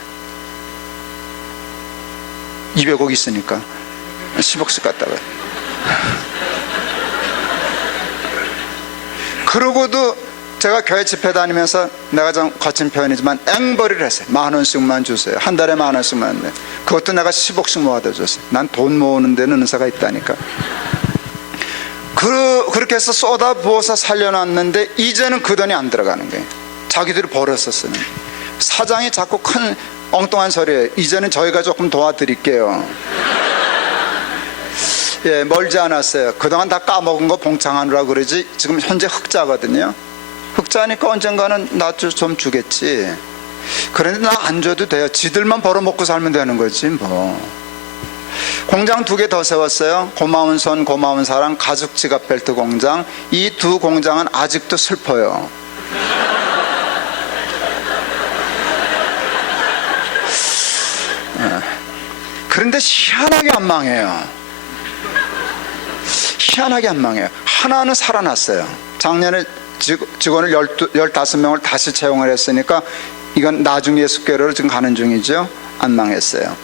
200억 있으니까 10억씩 갖다 벌어요. 그러고도 제가 교회 집회 다니면서, 내가 좀 거친 표현이지만 앵벌이를 했어요. 10,000원씩만 주세요. 한 달에 10,000원씩만. 내. 그것도 내가 10억씩 모아다 줬어요. 난 돈 모으는 데는 은사가 있다니까. 그렇게 해서 쏟아부어서 살려놨는데 이제는 그 돈이 안 들어가는 거예요. 자기들이 벌어서 쓰는. 사장이 자꾸 큰 엉뚱한 소리예요. 이제는 저희가 조금 도와드릴게요. 예, 멀지 않았어요. 그동안 다 까먹은 거 봉창하느라고 그러지 지금 현재 흑자거든요. 흑자니까 언젠가는 나 좀 주겠지. 그런데 나 안 줘도 돼요. 지들만 벌어먹고 살면 되는 거지 뭐. 공장 2개 더 세웠어요. 고마운 손 고마운 사랑 가죽 지갑 벨트 공장. 이 두 공장은 아직도 슬퍼요. 그런데 희한하게 안 망해요. 희한하게 안 망해요. 하나는 살아났어요. 작년에 직원을 15명을 다시 채용을 했으니까 이건 나중 예수교회로 지금 가는 중이죠. 안 망했어요.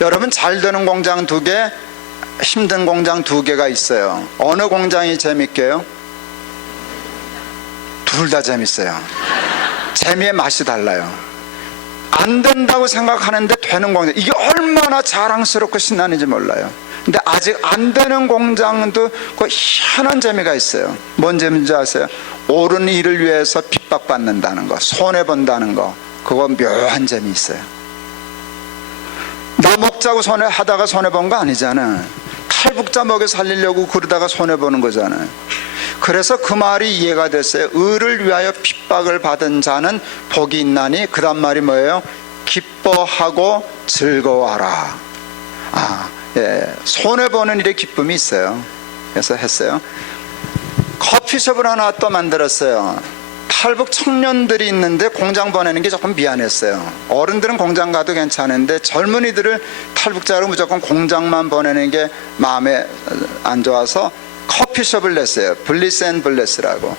여러분, 잘 되는 공장 2개, 힘든 공장 2개가 있어요. 어느 공장이 재밌게요? 둘 다 재밌어요. 재미의 맛이 달라요. 안 된다고 생각하는데 되는 공장, 이게 얼마나 자랑스럽고 신나는지 몰라요. 근데 아직 안 되는 공장도 그 희한한 재미가 있어요. 뭔 재미인지 아세요? 옳은 일을 위해서 핍박받는다는 거, 손해본다는 거, 그거 묘한 재미 있어요. 나 먹자고 하다가 손해본 거 아니잖아. 탈북자 먹여 살리려고 그러다가 손해보는 거잖아요. 그래서 그 말이 이해가 됐어요. 의를 위하여 핍박을 받은 자는 복이 있나니, 그 다음 말이 뭐예요? 기뻐하고 즐거워하라. 예, 손해보는 일에 기쁨이 있어요. 그래서 했어요. 커피숍을 하나 또 만들었어요. 탈북 청년들이 있는데 공장 보내는 게 조금 미안했어요. 어른들은 공장 가도 괜찮은데 젊은이들을 탈북자로 무조건 공장만 보내는 게 마음에 안 좋아서 커피숍을 냈어요. 블리스 앤 블레스라고.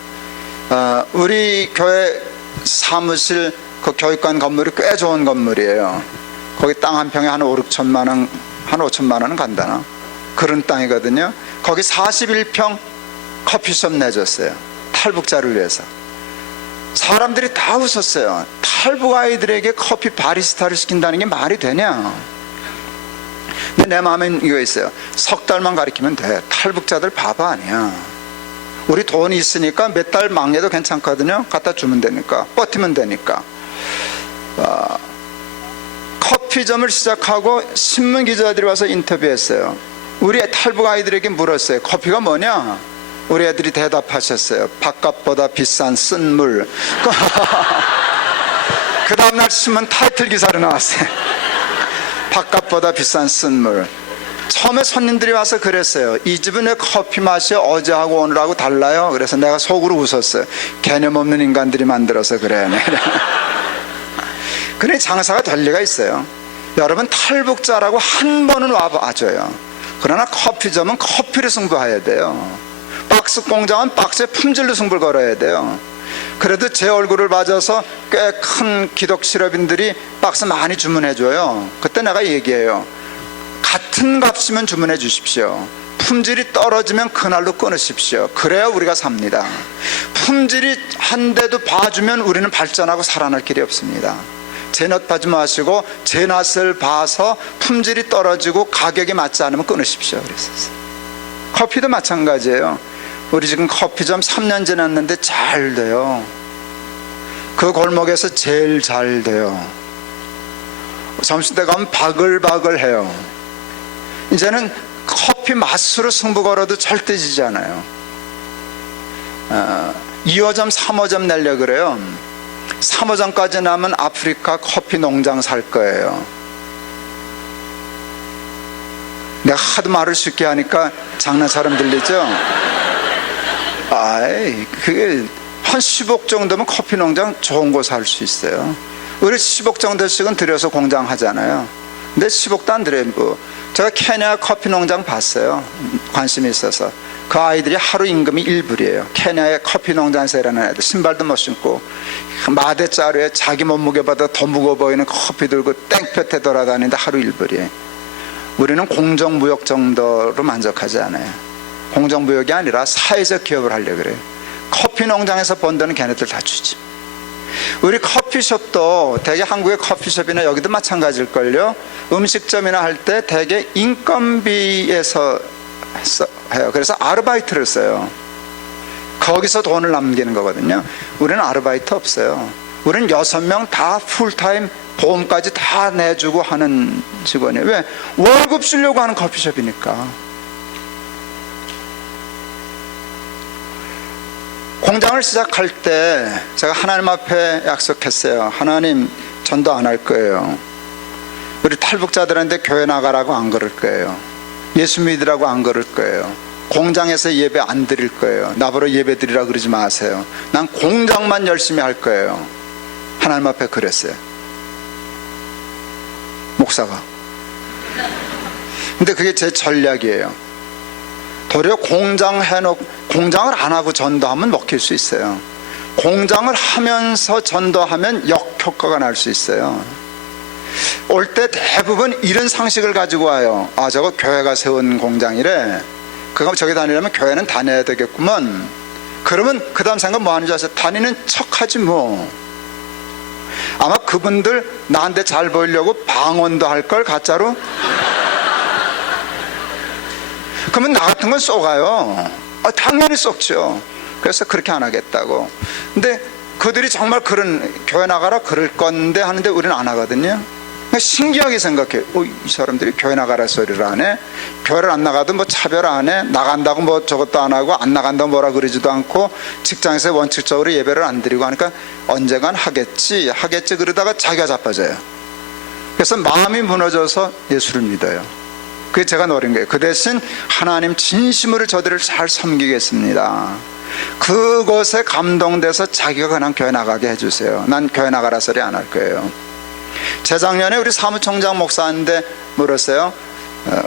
우리 교회 사무실 그 교육관 건물이 꽤 좋은 건물이에요. 거기 땅 한 평에 한 5천만 원, 한 5천만 원은 간다나 그런 땅이거든요. 거기 41평 커피숍 내줬어요. 탈북자를 위해서. 사람들이 다 웃었어요. 탈북 아이들에게 커피 바리스타를 시킨다는 게 말이 되냐. 근데 내 마음엔 이거 있어요. 3달만 가르치면 돼. 탈북자들 바보 아니야. 우리 돈이 있으니까 몇 달 막내도 괜찮거든요. 갖다 주면 되니까, 버티면 되니까. 커피점을 시작하고 신문 기자들이 와서 인터뷰했어요. 우리 탈북 아이들에게 물었어요. 커피가 뭐냐? 우리 애들이 대답하셨어요. 밥값보다 비싼 쓴 물. 그 다음날 신문 타이틀 기사로 나왔어요. 밥값보다 비싼 쓴 물. 처음에 손님들이 와서 그랬어요. 이 집은 왜 커피 맛이 어제하고 오늘하고 달라요? 그래서 내가 속으로 웃었어요. 개념 없는 인간들이 만들어서 그래. 그래, 장사가 될 리가 있어요. 여러분, 탈북자라고 한 번은 와봐줘요. 그러나 커피점은 커피를 승부해야 돼요. 박스 공장은 박스의 품질로 승부를 걸어야 돼요. 그래도 제 얼굴을 봐줘서 꽤 큰 기독 실업인들이 박스 많이 주문해줘요. 그때 내가 얘기해요. 같은 값이면 주문해 주십시오. 품질이 떨어지면 그날로 끊으십시오. 그래야 우리가 삽니다. 품질이 한 대도 봐주면 우리는 발전하고 살아날 길이 없습니다. 제 낯 봐지 마시고 제 낯을 봐서 품질이 떨어지고 가격이 맞지 않으면 끊으십시오. 그랬었어요. 커피도 마찬가지예요. 우리 지금 커피점 3년 지났는데 잘 돼요. 그 골목에서 제일 잘 돼요. 점심때 가면 바글바글해요. 이제는 커피 맛으로 승부 걸어도 절대 지지 않아요. 2호점 3호점 내려 그래요. 3호점까지 나면 아프리카 커피 농장 살 거예요. 내가 하도 말을 쉽게 하니까 장난처럼 들리죠? 그게 한 10억 정도면 커피 농장 좋은 곳 살 수 있어요. 우리 10억 정도씩은 들여서 공장 하잖아요. 근데 10억도 안 들여요. 제가 케냐 커피 농장 봤어요. 관심이 있어서. 그 아이들이 하루 임금이 1불이에요. 케냐의 커피 농장에서 일하는 애들, 신발도 못 신고 마대자루에 자기 몸무게보다 더 무거워 보이는 커피 들고 땡볕에 돌아다니는데 하루 1불이에요. 우리는 공정무역 정도로 만족하지 않아요. 공정무역이 아니라 사회적 기업을 하려고 그래요. 커피 농장에서 번 돈은 걔네들 다 주지. 우리 커피숍도 대개 한국의 커피숍이나 여기도 마찬가지일걸요. 음식점이나 할 때 대개 인건비에서 해요. 그래서 아르바이트를 써요. 거기서 돈을 남기는 거거든요. 우리는 아르바이트 없어요. 우리는 6명 다 풀타임 보험까지 다 내주고 하는 직원이에요. 왜? 월급 주려고 하는 커피숍이니까. 공장을 시작할 때 제가 하나님 앞에 약속했어요. 하나님, 전도 안 할 거예요. 우리 탈북자들한테 교회 나가라고 안 그럴 거예요. 예수 믿으라고 안 그럴 거예요. 공장에서 예배 안 드릴 거예요. 나보러 예배 드리라 그러지 마세요. 난 공장만 열심히 할 거예요. 하나님 앞에 그랬어요. 목사가. 근데 그게 제 전략이에요. 도리어 공장을 안 하고 전도하면 먹힐 수 있어요. 공장을 하면서 전도하면 역효과가 날 수 있어요. 올 때 대부분 이런 상식을 가지고 와요. 아, 저거 교회가 세운 공장이래. 그거 저기 다니려면 교회는 다녀야 되겠구먼. 그러면 그 다음 생각 뭐 하는지 아세요? 다니는 척하지 뭐. 아마 그분들 나한테 잘 보이려고 방언도 할 걸 가짜로. 그러면 나 같은 건 쏘가요. 당연히 쏘죠. 그래서 그렇게 안 하겠다고. 근데 그들이 정말 그런 교회 나가라 그럴 건데 하는데 우리는 안 하거든요. 신기하게 생각해요. 이 사람들이 교회 나가라 소리를 안 해. 교회를 안 나가도 뭐 차별 안 해. 나간다고 뭐 저것도 안 하고 안 나간다고 뭐라 그러지도 않고 직장에서 원칙적으로 예배를 안 드리고 하니까 언젠간 하겠지 그러다가 자기가 자빠져요. 그래서 마음이 무너져서 예수를 믿어요. 그게 제가 노린 거예요. 그 대신 하나님 진심으로 저들을 잘 섬기겠습니다. 그것에 감동돼서 자기가 그냥 교회 나가게 해주세요. 난 교회 나가라 소리 안 할 거예요. 재작년에 우리 사무총장 목사한테 물었어요.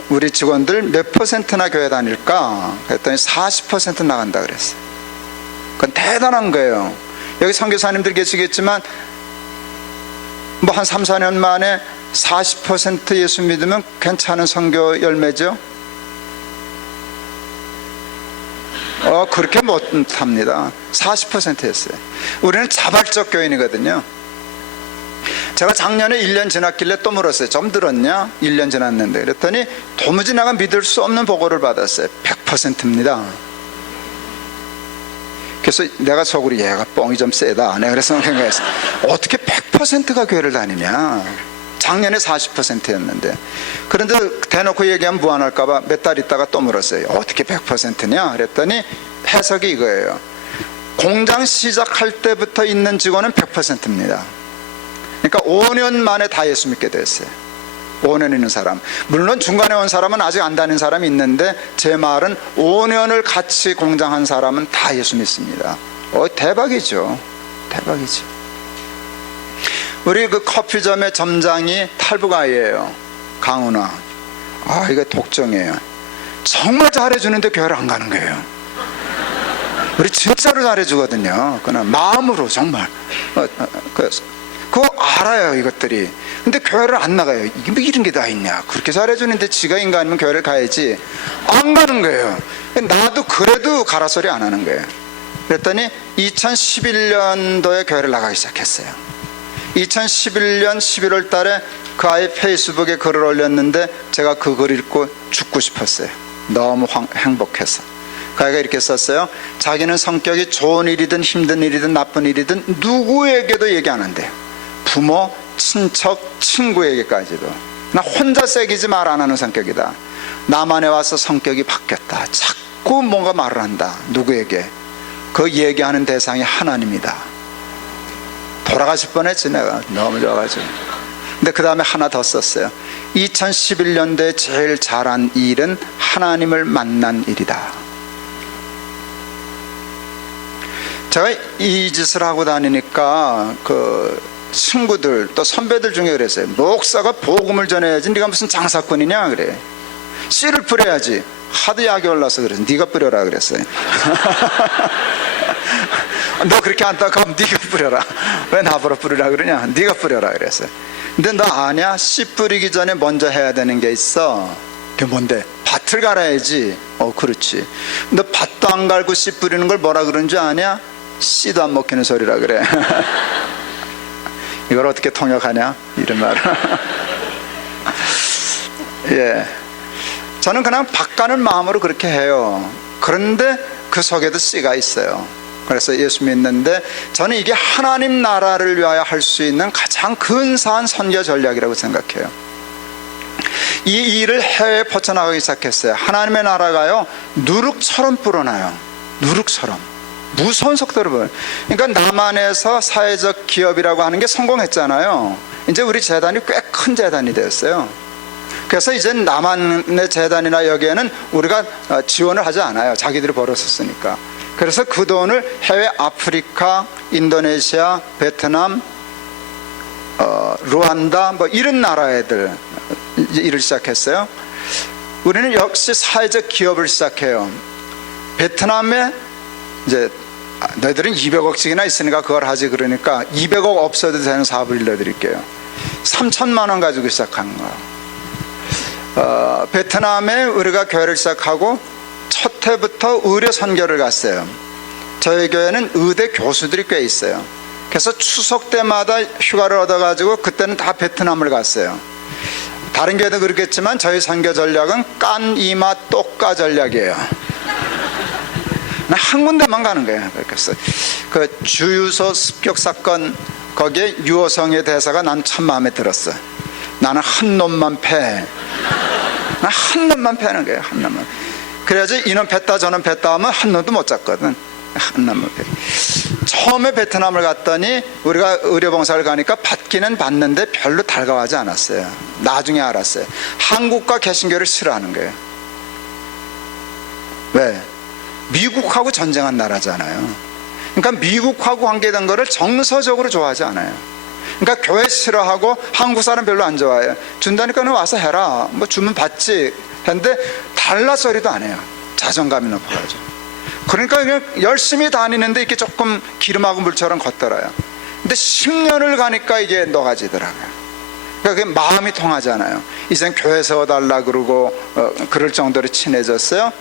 우리 직원들 몇 %나 교회 다닐까? 그랬더니 40% 나간다 그랬어요. 그건 대단한 거예요. 여기 선교사님들 계시겠지만 뭐 한 3, 4년 만에 40% 예수 믿으면 괜찮은 선교 열매죠. 그렇게 못합니다. 40%였어요. 우리는 자발적 교인이거든요. 제가 작년에 1년 지났길래 또 물었어요. 좀 들었냐? 1년 지났는데. 그랬더니 도무지 내가 믿을 수 없는 보고를 받았어요. 100%입니다. 그래서 내가 속으로 얘가 뻥이 좀 세다. 내가 그래서 생각했어요. 어떻게 100%가 교회를 다니냐? 작년에 40%였는데. 그런데 대놓고 얘기하면 무안할까봐 몇 달 있다가 또 물었어요. 어떻게 100%냐? 그랬더니 해석이 이거예요. 공장 시작할 때부터 있는 직원은 100%입니다. 그러니까 5년 만에 다 예수 믿게 됐어요. 5년 있는 사람. 물론 중간에 온 사람은 아직 안 다닌 사람이 있는데 제 말은 5년을 같이 공장한 사람은 다 예수 믿습니다. 대박이죠. 대박이죠. 우리 그 커피점의 점장이 탈북아이예요. 강은아. 이거 독정이에요. 정말 잘해주는데 교회를 안 가는 거예요. 우리 진짜로 잘해주거든요. 그냥 마음으로 정말. 그거 알아요, 이것들이. 근데 교회를 안 나가요. 이게 뭐 이런 게 다 있냐. 그렇게 잘해주는데 지가 인간이면 교회를 가야지. 안 가는 거예요. 나도 그래도 가라 소리 안 하는 거예요. 그랬더니 2011년도에 교회를 나가기 시작했어요. 2011년 11월 달에 그 아이 페이스북에 글을 올렸는데 제가 그 글 읽고 죽고 싶었어요. 너무 행복해서. 그 아이가 이렇게 썼어요. 자기는 성격이 좋은 일이든 힘든 일이든 나쁜 일이든 누구에게도 얘기 안 한대요. 부모, 친척, 친구에게까지도. 나 혼자 새기지 말 안 하는 성격이다. 남한에 와서 성격이 바뀌었다. 자꾸 뭔가 말을 한다. 누구에게? 그 얘기하는 대상이 하나님이다. 돌아가실 뻔했지 내가. 너무 좋아가지고. 근데 그 다음에 하나 더 썼어요. 2011년도에 제일 잘한 일은 하나님을 만난 일이다. 제가 이 짓을 하고 다니니까 그 친구들 또 선배들 중에 그랬어요. 목사가 복음을 전해야지 네가 무슨 장사꾼이냐 그래. 씨를 뿌려야지. 하도 약이 올라서 그래서 네가 뿌려라 그랬어요. 너 그렇게 안타까우면 네가 뿌려라. 왜 나보러 뿌리라 그러냐. 네가 뿌려라 그랬어요. 근데 너 아냐? 씨 뿌리기 전에 먼저 해야 되는 게 있어. 그게 뭔데? 밭을 갈아야지. 그렇지. 너 밭도 안 갈고 씨 뿌리는 걸 뭐라 그러는 줄 아냐? 씨도 안 먹히는 소리라 그래. 이걸 어떻게 통역하냐? 이런 말. 예. 저는 그냥 밭 가는 마음으로 그렇게 해요. 그런데 그 속에도 씨가 있어요. 그래서 예수 믿는데 저는 이게 하나님 나라를 위하여 할 수 있는 가장 근사한 선교 전략이라고 생각해요. 이 일을 해외에 퍼져나가기 시작했어요. 하나님의 나라가요 누룩처럼 불어나요. 누룩처럼. 무서운 속도로 불어요. 그러니까 남한에서 사회적 기업이라고 하는 게 성공했잖아요. 이제 우리 재단이 꽤 큰 재단이 되었어요. 그래서 이제 남한의 재단이나 여기에는 우리가 지원을 하지 않아요. 자기들이 벌어서 쓰니까. 그래서 그 돈을 해외 아프리카, 인도네시아, 베트남, 루안다 뭐 이런 나라 애들 일을 시작했어요. 우리는 역시 사회적 기업을 시작해요. 베트남에 이제 너희들은 200억씩이나 있으니까 그걸 하지, 그러니까 200억 없어도 되는 사업을 일러드릴게요. 3천만 원 가지고 시작하는 거예요. 베트남에 우리가 교회를 시작하고 첫 해부터 의료 선교를 갔어요. 저희 교회는 의대 교수들이 꽤 있어요. 그래서 추석 때마다 휴가를 얻어가지고 그때는 다 베트남을 갔어요. 다른 교회도 그렇겠지만 저희 선교 전략은 깐, 이마, 똑까 전략이에요. 한 군데만 가는 거예요. 그래서 그 주유소 습격 사건, 거기에 유호성의 대사가 난 참 마음에 들었어. 나는 한 놈만 패. 한 놈만 패는 거예요. 한 놈만. 그래야지 이놈 팼다 저놈 팼다 하면 한 놈도 못 잡거든. 한 놈만 패. 처음에 베트남을 갔더니 우리가 의료봉사를 가니까 받기는 받는데 별로 달가워하지 않았어요. 나중에 알았어요. 한국과 개신교를 싫어하는 거예요. 왜? 미국하고 전쟁한 나라잖아요. 그러니까 미국하고 관계된 거를 정서적으로 좋아하지 않아요. 그러니까 교회 싫어하고 한국 사람 별로 안 좋아해요. 준다니까 너 와서 해라, 뭐 주면 받지 했는데 달라 소리도 안 해요. 자존감이 높아가지고. 그러니까 그냥 열심히 다니는데 이렇게 조금 기름하고 물처럼 걷더라요. 근데 10년을 가니까 이게 녹아지더라고요. 그러니까 그게 마음이 통하잖아요. 이젠 교회 세워달라 그러고 그럴 정도로 친해졌어요.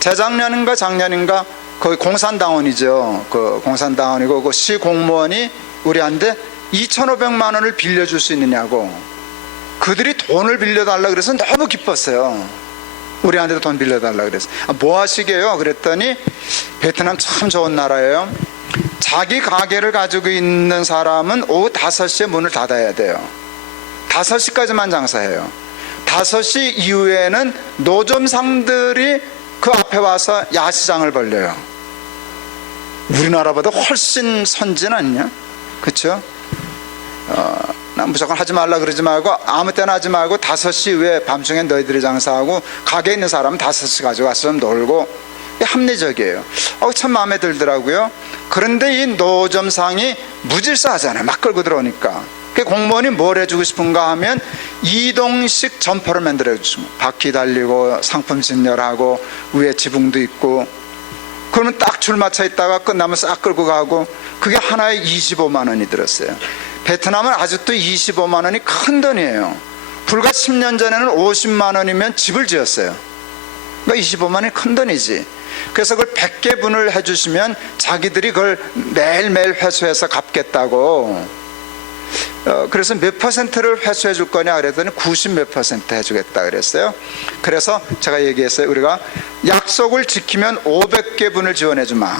재작년인가 작년인가 거기 공산당원이죠. 그 공산당원이고 그 시 공무원이 우리한테 2,500만 원을 빌려줄 수 있느냐고. 그들이 돈을 빌려달라 그래서 너무 기뻤어요. 우리한테도 돈 빌려달라 그래서. 뭐 하시게요? 그랬더니 베트남 참 좋은 나라예요. 자기 가게를 가지고 있는 사람은 오후 5시에 문을 닫아야 돼요. 5시까지만 장사해요. 5시 이후에는 노점상들이 그 앞에 와서 야시장을 벌려요. 우리나라보다 훨씬 선진 아니냐? 그렇죠? 난 무조건 하지 말라 그러지 말고 아무 때나 하지 말고 5시 이후에 밤중에 너희들이 장사하고 가게에 있는 사람은 5시 가져가서 좀 놀고. 합리적이에요. 참 마음에 들더라고요. 그런데 이 노점상이 무질서하잖아요. 막 끌고 들어오니까. 그 공무원이 뭘 해주고 싶은가 하면 이동식 점퍼를 만들어 주고 바퀴 달리고 상품 진열하고 위에 지붕도 있고, 그러면 딱 줄 맞춰 있다가 끝나면 싹 끌고 가고. 그게 하나에 25만 원이 들었어요. 베트남은 아직도 25만 원이 큰 돈이에요. 불과 10년 전에는 50만 원이면 집을 지었어요. 그러니까 25만 원이 큰 돈이지. 그래서 그걸 100개 분을 해주시면 자기들이 그걸 매일매일 회수해서 갚겠다고. 그래서 몇 퍼센트를 회수해 줄 거냐 그랬더니 90 몇 퍼센트 해주겠다 그랬어요. 그래서 제가 얘기했어요. 우리가 약속을 지키면 500개 분을 지원해 주마.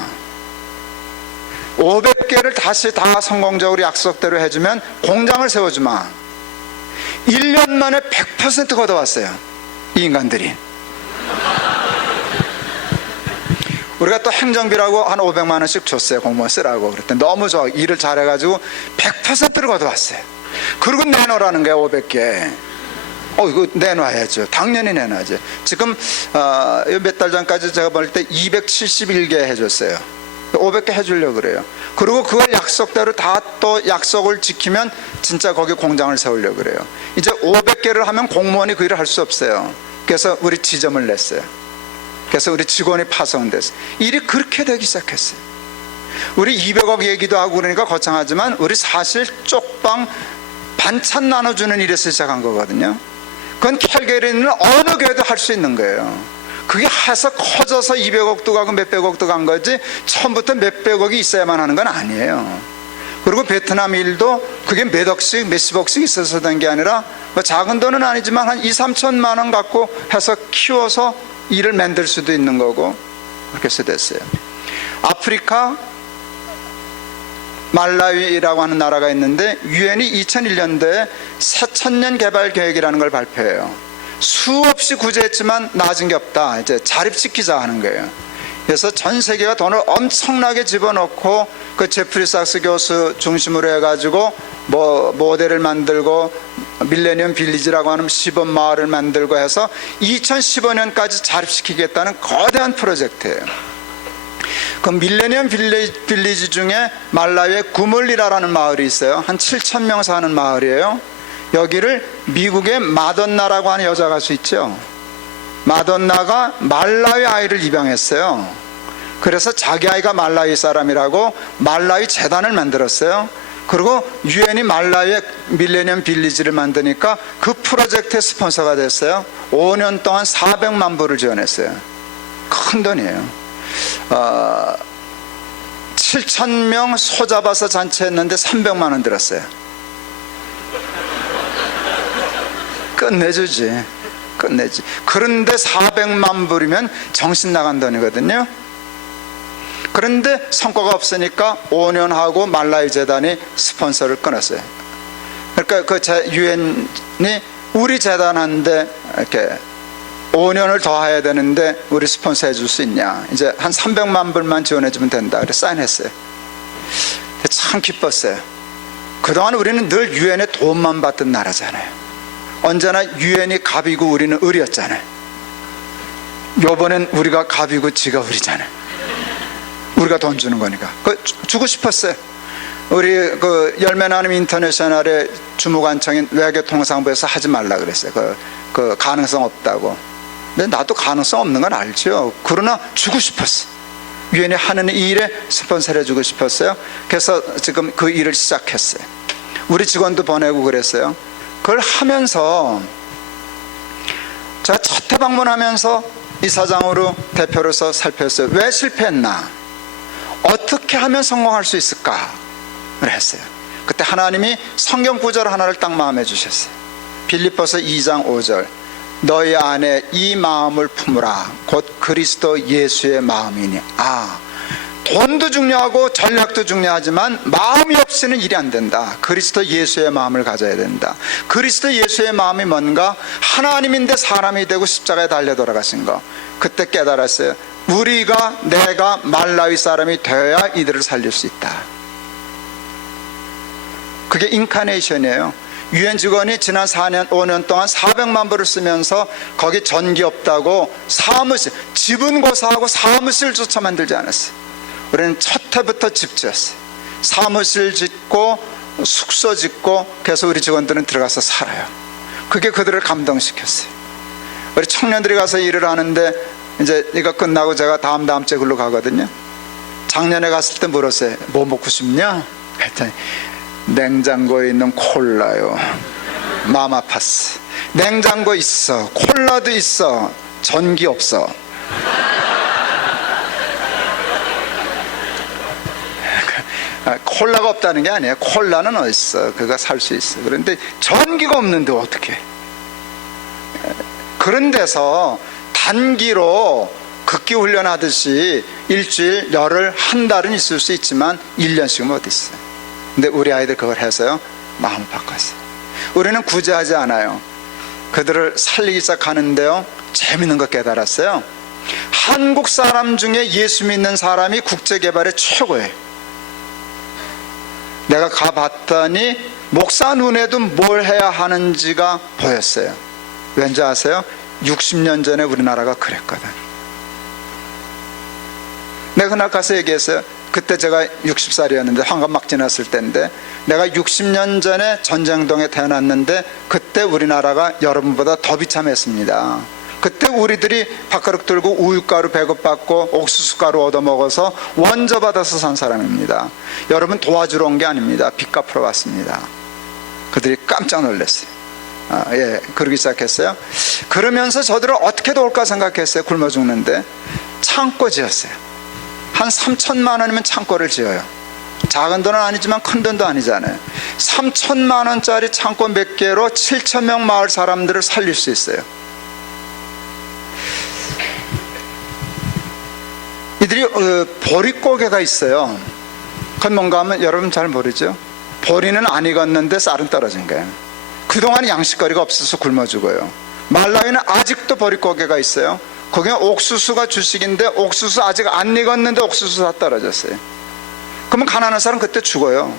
500개를 다시 다 성공적으로 약속대로 해주면 공장을 세워주마. 1년 만에 100% 걷어왔어요. 이 인간들이. 우리가 또 행정비라고 한 500만 원씩 줬어요. 공무원 쓰라고. 그랬더니 너무 좋아. 일을 잘해가지고 100%를 걷어왔어요. 그리고 내놓으라는 거예요. 500개. 이거 내놔야죠. 당연히 내놔야죠. 지금 몇 달 전까지 제가 볼 때 271개 해줬어요. 500개 해주려고 그래요. 그리고 그걸 약속대로 다 또 약속을 지키면 진짜 거기 공장을 세우려고 그래요. 이제 500개를 하면 공무원이 그 일을 할 수 없어요. 그래서 우리 지점을 냈어요. 그래서 우리 직원이 파송됐어요. 일이 그렇게 되기 시작했어요. 우리 200억 얘기도 하고 그러니까 거창하지만 우리 사실 쪽방 반찬 나눠주는 일에서 시작한 거거든요. 그건 캘거리에 있는 어느 교회도 할 수 있는 거예요. 그게 해서 커져서 200억도 가고 몇백억도 간 거지 처음부터 몇백억이 있어야만 하는 건 아니에요. 그리고 베트남 일도 그게 몇 억씩 몇십억씩 있어서 된 게 아니라 뭐 작은 돈은 아니지만 한 2, 3천만 원 갖고 해서 키워서 일을 만들 수도 있는 거고 그렇게 해서 됐어요. 아프리카 말라위라고 하는 나라가 있는데 유엔이 2001년도에 새천년 개발 계획이라는 걸 발표해요. 수없이 구제했지만 나아진 게 없다. 이제 자립시키자 하는 거예요. 그래서 전 세계가 돈을 엄청나게 집어넣고 그 제프리 삭스 교수 중심으로 해가지고 뭐 모델을 만들고 밀레니엄 빌리지라고 하는 시범 마을을 만들고 해서 2015년까지 자립시키겠다는 거대한 프로젝트예요. 그 밀레니엄 빌리지 중에 말라위에 구물리라라는 마을이 있어요. 한 7,000명 사는 마을이에요. 여기를 미국의 마돈나라고 하는 여자 가수 있죠. 마돈나가 말라위 아이를 입양했어요. 그래서 자기 아이가 말라위 사람이라고 말라위 재단을 만들었어요. 그리고 유엔이 말라위의 밀레니엄 빌리지를 만드니까 그 프로젝트의 스폰서가 됐어요. 5년 동안 400만 불을 지원했어요. 큰 돈이에요. 7,000명 소 잡아서 잔치했는데 300만 원 들었어요. 끝내주지. 그런데 400만 불이면 정신 나간 돈이거든요. 그런데 성과가 없으니까 5년 하고 말라위 재단이 스폰서를 끊었어요. 그러니까 그 유엔이 우리 재단한테 이렇게 5년을 더 해야 되는데 우리 스폰서 해줄 수 있냐, 이제 한 300만 불만 지원해주면 된다. 그래서 사인했어요. 참 기뻤어요. 그동안 우리는 늘 유엔의 도움만 받던 나라잖아요. 언제나 유엔이 갑이고 우리는 을이었잖아요. 요번엔 우리가 갑이고 지가 을이잖아요. 우리가 돈 주는 거니까 주고 싶었어요. 우리 그 열매나눔 인터내셔널의 주무관청인 외교통상부에서 하지 말라 그랬어요. 그 가능성 없다고. 근데 나도 가능성 없는 건 알죠. 그러나 주고 싶었어요. 유엔이 하는 이 일에 스폰서를 해주고 싶었어요. 그래서 지금 그 일을 시작했어요. 우리 직원도 보내고 그랬어요. 그걸 하면서 제가 첫 해 방문하면서 이사장으로 대표로서 살폈어요. 왜 실패했나, 어떻게 하면 성공할 수 있을까를 했어요. 그때 하나님이 성경 구절 하나를 딱 마음에 주셨어요. 빌립보서 2장 5절, 너희 안에 이 마음을 품으라 곧 그리스도 예수의 마음이니. 돈도 중요하고 전략도 중요하지만 마음이 없이는 일이 안 된다. 그리스도 예수의 마음을 가져야 된다. 그리스도 예수의 마음이 뭔가, 하나님인데 사람이 되고 십자가에 달려 돌아가신 거. 그때 깨달았어요. 내가 말라위 사람이 되어야 이들을 살릴 수 있다. 그게 인카네이션이에요. 유엔 직원이 지난 5년 동안 400만 불을 쓰면서 거기 전기 없다고 사무실, 집은 고사하고 사무실조차 만들지 않았어요. 우리는 첫 해부터 집 지었어요. 사무실 짓고 숙소 짓고, 그래서 우리 직원들은 들어가서 살아요. 그게 그들을 감동시켰어요. 우리 청년들이 가서 일을 하는데 이제 이거 끝나고 제가 다음 주에 글로 가거든요. 작년에 갔을 때 물었어요. 뭐 먹고 싶냐? 그랬더니 냉장고에 있는 콜라요. 마음 아팠어. 냉장고 있어, 콜라도 있어, 전기 없어. 콜라가 없다는 게 아니에요. 콜라는 어딨어, 그거 살 수 있어. 그런데 전기가 없는데 어떻게. 그런 데서 단기로 극기 훈련하듯이 일주일, 열흘, 한 달은 있을 수 있지만 1년씩은 어디 있어요. 근데 우리 아이들 그걸 해서요, 마음을 바꿨어요. 우리는 구제하지 않아요. 그들을 살리기 시작하는데요, 재밌는 거 깨달았어요. 한국 사람 중에 예수 믿는 사람이 국제개발의 최고예요. 내가 가봤더니 목사 눈에도 뭘 해야 하는지가 보였어요. 왠지 아세요? 60년 전에 우리나라가 그랬거든. 내가 그날 가서 얘기했어요. 그때 제가 60살이었는데 환갑 막 지났을 때인데, 내가 60년 전에 전쟁동에 태어났는데 그때 우리나라가 여러분보다 더 비참했습니다. 그때 우리들이 밥그릇 들고 우유가루 배급받고 옥수수가루 얻어먹어서 원저 받아서 산 사람입니다. 여러분 도와주러 온 게 아닙니다. 빚 갚으러 왔습니다. 그들이 깜짝 놀랐어요. 그러기 시작했어요. 그러면서 저들을 어떻게 도울까 생각했어요. 굶어 죽는데 창고 지었어요. 한 3천만 원이면 창고를 지어요. 작은 돈은 아니지만 큰 돈도 아니잖아요. 3천만 원짜리 창고 몇 개로 7천 명 마을 사람들을 살릴 수 있어요. 이들이 보릿고개가 있어요. 그건 뭔가 하면 여러분 잘 모르죠. 보리는 안 익었는데 쌀은 떨어진 거예요. 그동안 양식거리가 없어서 굶어 죽어요. 말라위는 아직도 보릿고개가 있어요. 거기는 옥수수가 주식인데 옥수수 아직 안 익었는데 옥수수 다 떨어졌어요. 그러면 가난한 사람 그때 죽어요.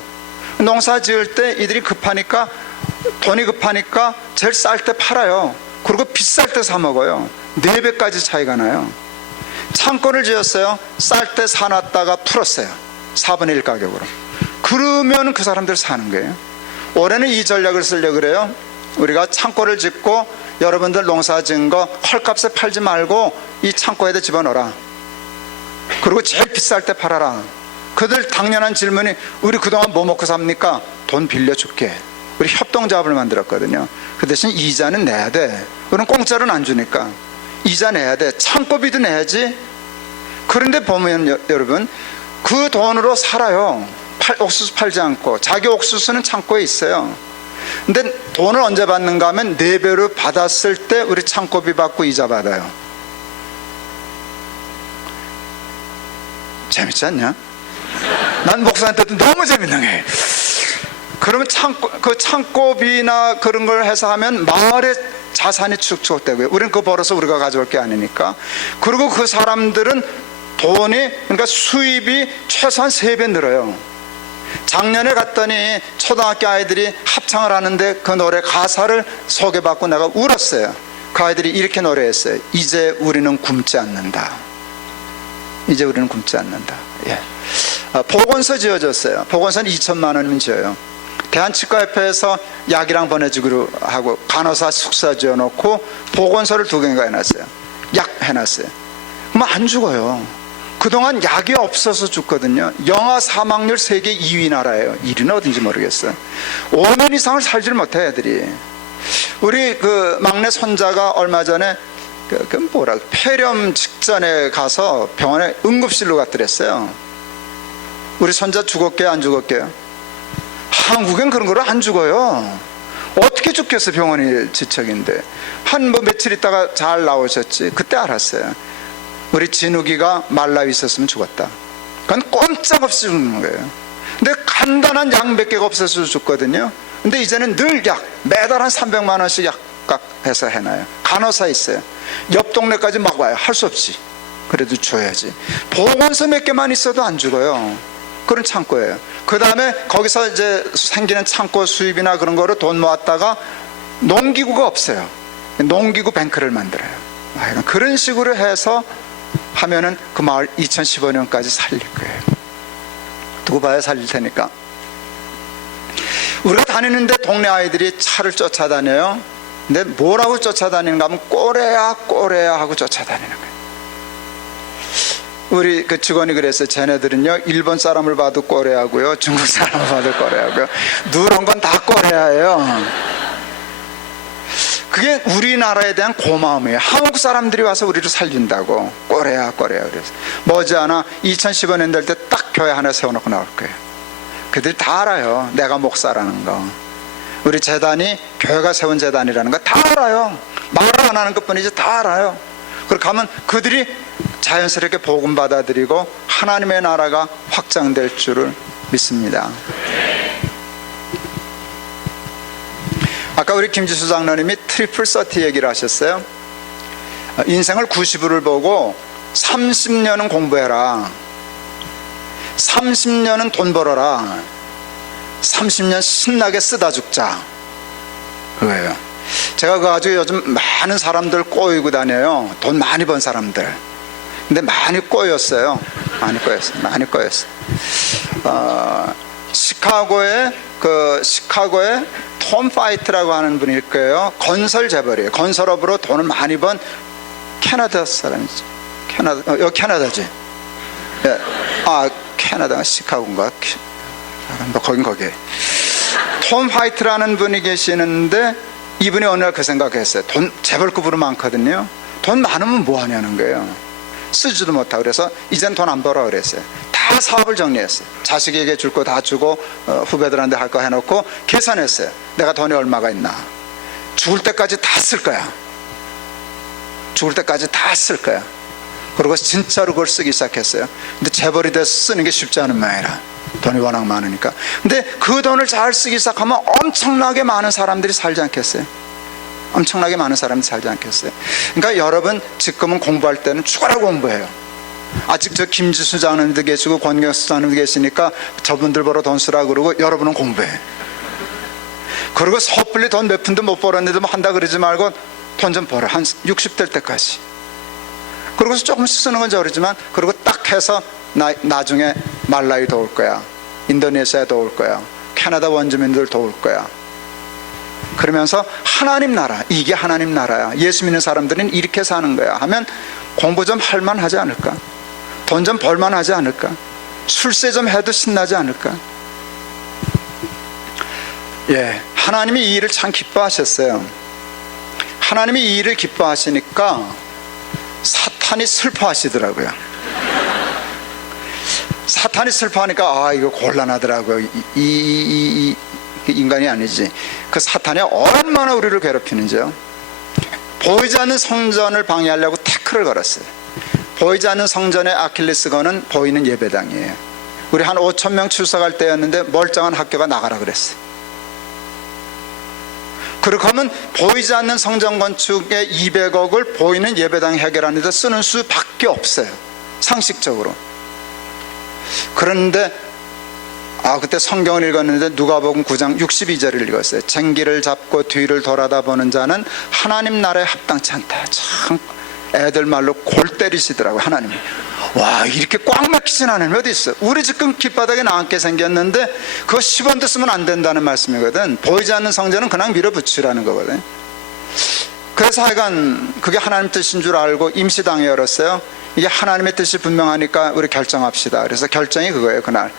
농사 지을 때 이들이 급하니까, 돈이 급하니까 제일 쌀 때 팔아요. 그리고 비쌀 때 사 먹어요. 4배까지 차이가 나요. 창고를 지었어요. 쌀 때 사놨다가 풀었어요. 4분의 1 가격으로. 그러면 그 사람들 사는 거예요. 올해는 이 전략을 쓰려고 그래요. 우리가 창고를 짓고 여러분들 농사 지은 거 헐값에 팔지 말고 이 창고에다 집어넣어라. 그리고 제일 비쌀 때 팔아라. 그들 당연한 질문이 우리 그동안 뭐 먹고 삽니까? 돈 빌려줄게. 우리 협동조합을 만들었거든요. 그 대신 이자는 내야 돼. 우리는 공짜로는 안 주니까 이자 내야 돼. 창고비도 내야지. 그런데 보면 여러분 그 돈으로 살아요. 옥수수 팔지 않고. 자기 옥수수는 창고에 있어요. 근데 돈을 언제 받는가 하면 4배로 받았을 때 우리 창고비 받고 이자 받아요. 재밌지 않냐? 난 목사한테도 너무 재밌는 게, 그러면 그 창고비나 그런 걸 해서 하면 마을의 자산이 축적되고요. 우리는 그거 벌어서 우리가 가져올 게 아니니까. 그리고 그 사람들은 돈이, 그러니까 수입이 최소한 3배 늘어요. 작년에 갔더니 초등학교 아이들이 합창을 하는데 그 노래 가사를 소개받고 내가 울었어요. 그 아이들이 이렇게 노래했어요. 이제 우리는 굶지 않는다. 이제 우리는 굶지 않는다. 예. 보건소 지어줬어요. 보건소는 2천만 원이면 지어요. 대한치과협회에서 약이랑 보내주기로 하고 간호사 숙소 지어놓고 보건소를 2개가 해놨어요. 약 해놨어요. 그러면 안 죽어요. 그동안 약이 없어서 죽거든요. 영아 사망률 세계 2위 나라예요. 1위는 어딘지 모르겠어요. 5년 이상을 살질 못해 애들이. 우리 그 막내 손자가 얼마 전에 폐렴 직전에 가서 병원에 응급실로 갔더랬어요. 우리 손자 죽었게요, 안 죽었게요? 한국엔 그런 거로 안 죽어요. 어떻게 죽겠어, 병원이 지척인데. 한 며칠 있다가 잘 나오셨지. 그때 알았어요. 우리 진욱이가 말라위 있었으면 죽었다. 그건 꼼짝없이 죽는 거예요. 근데 간단한 약 몇 개가 없어서 죽거든요. 근데 이제는 늘 약, 매달 한 300만 원씩 약값해서 해놔요. 간호사 있어요. 옆 동네까지 막 와요. 할 수 없이. 그래도 줘야지. 보건소 몇 개만 있어도 안 죽어요. 그런 창고예요. 그 다음에 거기서 이제 생기는 창고 수입이나 그런 거로 돈 모았다가 농기구가 없어요. 농기구 뱅크를 만들어요. 그런 식으로 해서 하면은 그 마을 2015년까지 살릴 거예요. 두고 봐야 살릴 테니까. 우리가 다니는데 동네 아이들이 차를 쫓아다녀요. 근데 뭐라고 쫓아다니는가 하면 꼬레야 꼬레야 하고 쫓아다니는 거예요. 우리 그 직원이 그랬어요. 쟤네들은요 일본 사람을 봐도 꼬레하고요, 중국 사람을 봐도 꼬레하고요, 누런 건 다 꼬레예요. 그게 우리나라에 대한 고마움이에요. 한국 사람들이 와서 우리를 살린다고 꼬레야 꼬레야. 그래서 머지않아 2015년 될 때 딱 교회 하나 세워놓고 나올 거예요. 그들이 다 알아요. 내가 목사라는 거. 우리 재단이 교회가 세운 재단이라는 거 다 알아요. 말을 안 하는 것뿐이지 다 알아요. 그렇게 하면 그들이 자연스럽게 복음 받아들이고 하나님의 나라가 확장될 줄을 믿습니다. 아까 우리 김지수 장로님이 트리플 서티 얘기를 하셨어요. 인생을 90을 보고 30년은 공부해라, 30년은 돈 벌어라, 30년 신나게 쓰다 죽자, 그거예요. 제가 그거 가지고 요즘 많은 사람들 꼬이고 다녀요. 돈 많이 번 사람들. 근데 많이 꼬였어요. 많이 꼬였어요. 시카고에 톰 파이트라고 하는 분일 거예요. 건설 재벌이에요. 건설업으로 돈을 많이 번 캐나다 사람이죠. 여기 캐나다지. 예. 캐나다가 시카고인가? 거긴 거기에. 톰 파이트라는 분이 계시는데 이분이 어느 날 그 생각했어요. 돈 재벌급으로 많거든요. 돈 많으면 뭐 하냐는 거예요. 쓰지도 못하고. 그래서 이젠 돈 안 벌어 그랬어요. 다 사업을 정리했어요. 자식에게 줄 거 다 주고 후배들한테 할 거 해놓고 계산했어요. 내가 돈이 얼마가 있나. 죽을 때까지 다 쓸 거야. 죽을 때까지 다 쓸 거야. 그리고 진짜로 그걸 쓰기 시작했어요. 근데 재벌이 돼서 쓰는 게 쉽지 않은 모양이라. 돈이 워낙 많으니까. 근데 그 돈을 잘 쓰기 시작하면 엄청나게 많은 사람들이 살지 않겠어요? 엄청나게 많은 사람들이 살지 않겠어요? 그러니까 여러분 지금은 공부할 때는 죽어라 공부해요. 아직 저 김지수 장로님도 계시고 권경수 장로님도 계시니까 저분들 벌어 돈 쓰라 그러고 여러분은 공부해. 그리고 섣불리 돈 몇 푼도 못 벌었는데 뭐 한다 그러지 말고 돈 좀 벌어. 한 60 될 때까지. 그러고서 조금씩 쓰는 건 저러지만, 그리고 딱 해서 나중에 말라위 도울 거야, 인도네시아 도울 거야, 캐나다 원주민들 도울 거야. 그러면서 하나님 나라, 이게 하나님 나라야, 예수 믿는 사람들은 이렇게 사는 거야 하면 공부 좀 할 만하지 않을까? 돈 좀 벌만 하지 않을까? 출세 좀 해도 신나지 않을까? 예, 하나님이 이 일을 참 기뻐하셨어요. 하나님이 이 일을 기뻐하시니까 사탄이 슬퍼하시더라고요. 사탄이 슬퍼하니까 이거 곤란하더라고요. 이 인간이 아니지. 그 사탄이 얼마나 우리를 괴롭히는지요. 보이지 않는 성전을 방해하려고 태클을 걸었어요. 보이지 않는 성전의 아킬레스건은 보이는 예배당이에요. 우리 한 5천 명 출석할 때였는데 멀쩡한 학교가 나가라 그랬어요. 그렇게 하면 보이지 않는 성전 건축의 200억을 보이는 예배당 해결하는 데 쓰는 수밖에 없어요, 상식적으로. 그런데 그때 성경을 읽었는데 누가복음 9장 62절을 읽었어요. 쟁기를 잡고 뒤를 돌아다 보는 자는 하나님 나라에 합당치 않다. 참 애들 말로 골 때리시더라고요, 하나님이. 와, 이렇게 꽉 막히진 하나님이 어디 있어. 우리 지금 길바닥에 나앉게 생겼는데 그거 10원도 쓰면 안 된다는 말씀이거든. 보이지 않는 성전은 그냥 밀어붙이라는 거거든. 그래서 하여간 그게 하나님 뜻인 줄 알고 임시당회 열었어요. 이게 하나님의 뜻이 분명하니까 우리 결정합시다. 그래서 결정이 그거예요, 그날.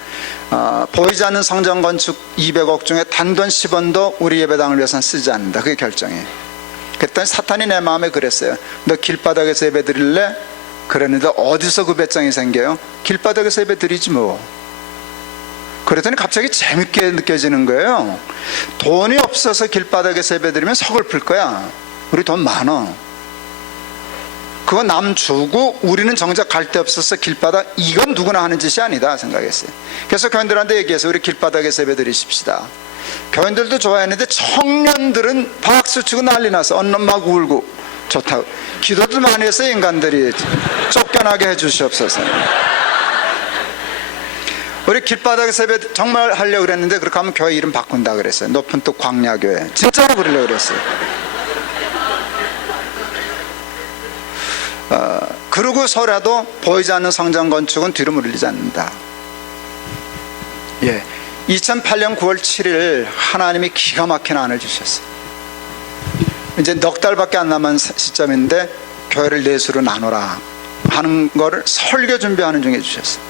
보이지 않는 성전 건축 200억 중에 단돈 10원도 우리 예배당을 위해서는 쓰지 않는다. 그게 결정이에요. 그랬더니 사탄이 내 마음에 그랬어요. 너 길바닥에서 예배 드릴래? 그랬는데 어디서 그 배짱이 생겨요? 길바닥에서 예배 드리지 뭐. 그랬더니 갑자기 재밌게 느껴지는 거예요. 돈이 없어서 길바닥에서 예배 드리면 서글플 거야. 우리 돈 많아. 그거 남 주고 우리는 정작 갈 데 없어서 길바닥, 이건 누구나 하는 짓이 아니다 생각했어요. 그래서 교인들한테 얘기해서 우리 길바닥에서 예배 드리십시다. 교인들도 좋아했는데 청년들은 박수치고 난리 나서 언놈 막 울고 좋다고. 기도도 많이 했어요. 인간들이 쫓겨나게 해주시옵소서. 우리 길바닥에서 예배 정말 하려고 그랬는데 그렇게 하면 교회 이름 바꾼다 그랬어요. 높은 뚝 광야교회. 진짜로 그러려고 그랬어요. 그러고서라도 보이지 않는 성전 건축은 뒤로 물리지 않는다. 예, 2008년 9월 7일 하나님이 기가 막힌 안을 주셨어요. 이제 넉 달밖에 안 남은 시점인데 교회를 넷으로 나눠라 하는 거를 설교 준비하는 중에 주셨어요.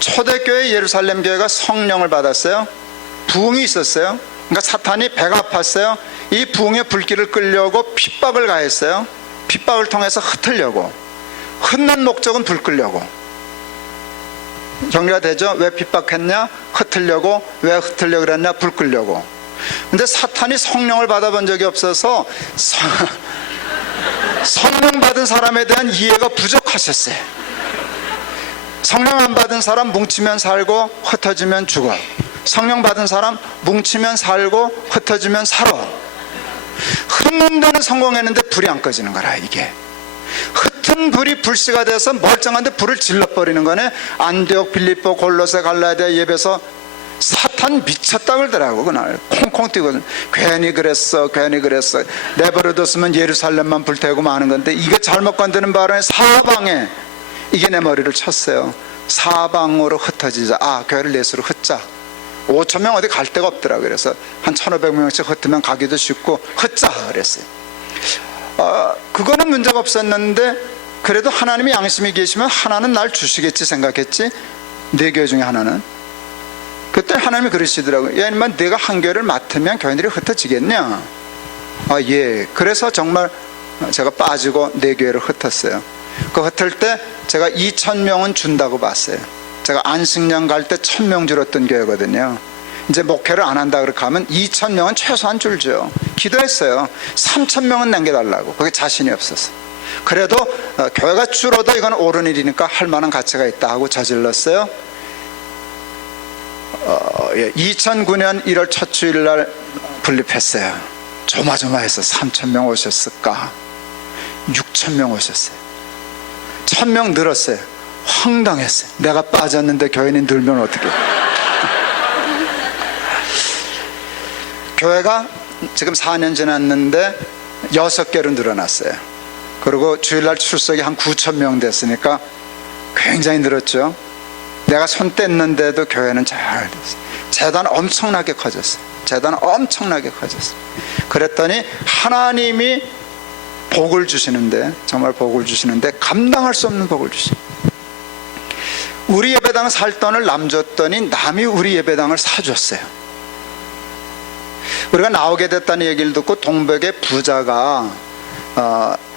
초대교회 예루살렘 교회가 성령을 받았어요. 부흥이 있었어요. 그러니까 사탄이 배가 아팠어요. 이 부흥의 불길을 끌려고 핍박을 가했어요. 핍박을 통해서 흩으려고. 흩는 목적은 불 끄려고. 정리가 되죠? 왜 핍박했냐? 흩으려고. 왜 흩으려고 그랬냐? 불 끄려고. 근데 사탄이 성령을 받아본 적이 없어서 성령 받은 사람에 대한 이해가 부족하셨어요. 성령 안 받은 사람 뭉치면 살고 흩어지면 죽어. 성령 받은 사람 뭉치면 살고 흩어지면 살아. 흩는 데는 성공했는데 불이 안 꺼지는 거라. 이게 흩은 불이 불씨가 돼서 멀쩡한데 불을 질러버리는 거네. 안디옥, 빌립보, 골로새, 갈라디아 예배서 사탄 미쳤다 그러더라고. 그날 콩콩 뛰거든. 괜히 그랬어 내버려뒀으면 예루살렘만 불태우고 마는 건데 이게 잘못 건드는 바람에 사방에 이게 내 머리를 쳤어요. 사방으로 흩어지자. 교회를 넷으로 흩자. 5천 명 어디 갈 데가 없더라고. 그래서 한 1,500명씩 흩으면 가기도 쉽고 흩자 그랬어요. 그거는 문제가 없었는데 그래도 하나님이 양심이 계시면 하나는 날 주시겠지 생각했지. 네 교회 중에 하나는. 그때 하나님이 그러시더라고요. 야, 인마 내가 한 교회를 맡으면 교인들이 흩어지겠냐? 예. 그래서 정말 제가 빠지고 네 교회를 흩었어요. 그 흩을 때 제가 2,000명은 준다고 봤어요. 제가 안식년 갈 때 1,000명 줄었던 교회거든요. 이제 목회를 안 한다 그렇게 하면 2,000명은 최소한 줄죠. 기도했어요. 3,000명은 남겨달라고. 그게 자신이 없어서. 그래도 교회가 줄어도 이건 옳은 일이니까 할 만한 가치가 있다 하고 저질렀어요. 2009년 1월 첫 주일날 분립했어요. 조마조마해서 3,000명 오셨을까? 6,000명 오셨어요. 1,000명 늘었어요. 황당했어요. 내가 빠졌는데 교인이 늘면 어떡해. 교회가 지금 4년 지났는데 6개로 늘어났어요. 그리고 주일날 출석이 한 9,000명 됐으니까 굉장히 늘었죠. 내가 손 뗐는데도 교회는 잘 됐어요. 재단 엄청나게 커졌어요. 재단은 엄청나게 커졌어요. 그랬더니 하나님이 복을 주시는데, 정말 복을 주시는데 감당할 수 없는 복을 주시죠. 우리 예배당 살 돈을 남 줬더니 남이 우리 예배당을 사줬어요. 우리가 나오게 됐다는 얘기를 듣고 동백의 부자가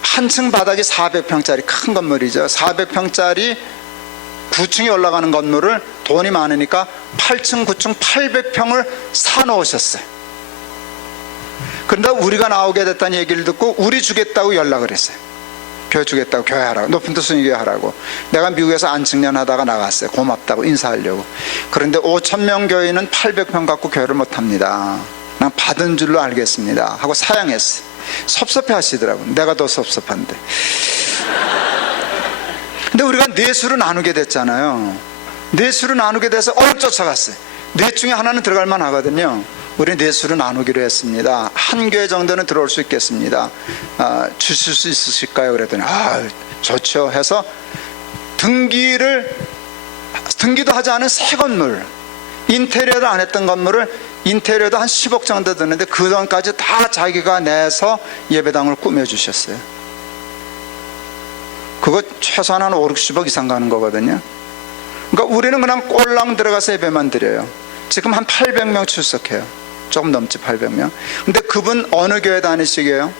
한층 바닥이 400평짜리 큰 건물이죠. 400평짜리 9층에 올라가는 건물을 돈이 많으니까 8층, 9층, 800평을 사놓으셨어요. 그런데 우리가 나오게 됐다는 얘기를 듣고 우리 주겠다고 연락을 했어요. 교회 주겠다고, 교회 하라고, 높은 뜻 순위교회 하라고. 내가 미국에서 안측년 하다가 나갔어요. 고맙다고 인사하려고. 그런데 5,000명 교회는 800평 갖고 교회를 못합니다. 난 받은 줄로 알겠습니다 하고 사양했어요. 섭섭해 하시더라고. 내가 더 섭섭한데. 근데 우리가 뇌수를 나누게 됐잖아요. 뇌수를 나누게 돼서 쫓아갔어요. 뇌 중에 하나는 들어갈 만하거든요. 우리 뇌수를 나누기로 했습니다. 한 교회 정도는 들어올 수 있겠습니다. 주실 수 있으실까요? 그랬더니 좋죠 해서 등기도 하지 않은 새 건물, 인테리어도 안 했던 건물을 인테리어도 한 10억 정도 드는데 그 돈까지 다 자기가 내서 예배당을 꾸며주셨어요. 그거 최소한 한 5, 60억 이상 가는 거거든요. 그러니까 우리는 그냥 꼴랑 들어가서 예배만 드려요. 지금 한 800명 출석해요. 조금 넘지 800명. 근데 그분 어느 교회 다니시게요?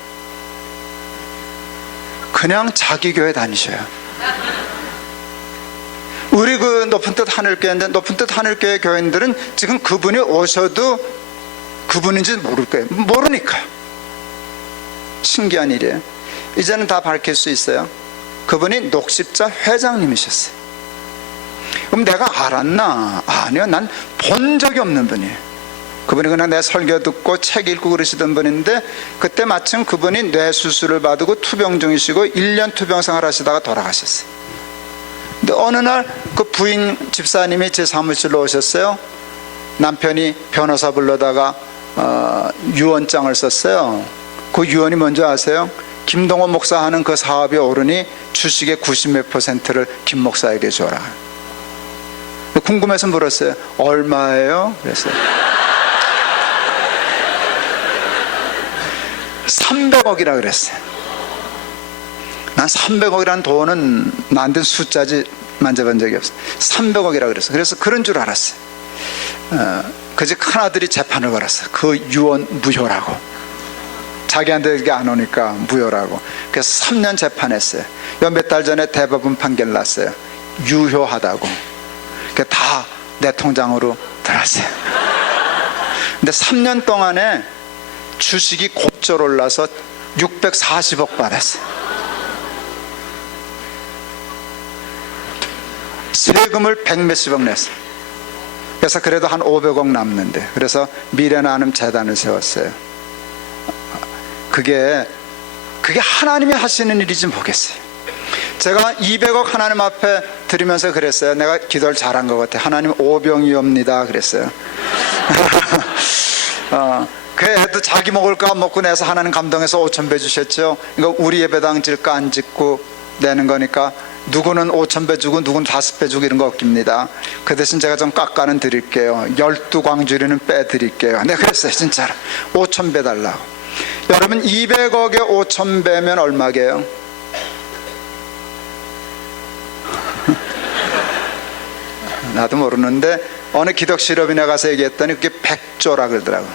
그냥 자기 교회 다니셔요. 우리 그 높은 뜻 하늘교회인데, 높은 뜻 하늘교회 교인들은 지금 그분이 오셔도 그분인지 모를 거예요. 모르니까요. 신기한 일이에요. 이제는 다 밝힐 수 있어요. 그분이 녹십자 회장님이셨어요. 그럼 내가 알았나? 아니요, 난 본 적이 없는 분이에요. 그분이 그냥 내 설교 듣고 책 읽고 그러시던 분인데, 그때 마침 그분이 뇌수술을 받고 투병 중이시고 1년 투병 생활 하시다가 돌아가셨어요. 근데 어느 날 그 부인 집사님이 제 사무실로 오셨어요. 남편이 변호사 불러다가 유언장을 썼어요. 그 유언이 뭔지 아세요? 김동호 목사 하는 그 사업이 오르니 주식의 90몇 %를 김 목사에게 줘라. 궁금해서 물었어요. 얼마예요? 그랬어요. 300억이라 그랬어요. 난 300억이라는 돈은 나한테 숫자지 만져본 적이 없어요. 300억이라 그랬어요. 그래서 그런 줄 알았어요. 그제 큰아들이 재판을 걸었어요. 그 유언 무효라고. 자기한테 이게 안 오니까 무효라고. 그래서 3년 재판했어요. 몇 달 전에 대법원 판결 났어요. 유효하다고. 다 내 통장으로 들어왔어요. 근데 3년 동안에 주식이 곱절 올라서 640억 받았어요. 세금을 100몇십억 냈어요. 그래서 그래도 한 500억 남는데, 그래서 미래나눔 재단을 세웠어요. 그게 하나님이 하시는 일이지 뭐겠어요. 제가 200억 하나님 앞에 드리면서 그랬어요. 내가 기도를 잘한 것 같아. 하나님 오병이옵니다 그랬어요. 그래도 자기 먹을 거 먹고 내서 하나님 감동해서 5,000배 주셨죠. 이거 우리 예배당 질까 안 짓고 내는 거니까 누구는 5,000배 주고 누구는 5배 주고 이런 거 없깁니다. 그 대신 제가 좀 깎아는 드릴게요. 12광주리는 빼드릴게요. 네, 그랬어요. 진짜로 5,000배 달라고. 여러분 200억에 5,000배면 얼마게요? 나도 모르는데 어느 기독실업인에 가서 얘기했더니 그게 100조라 그러더라고.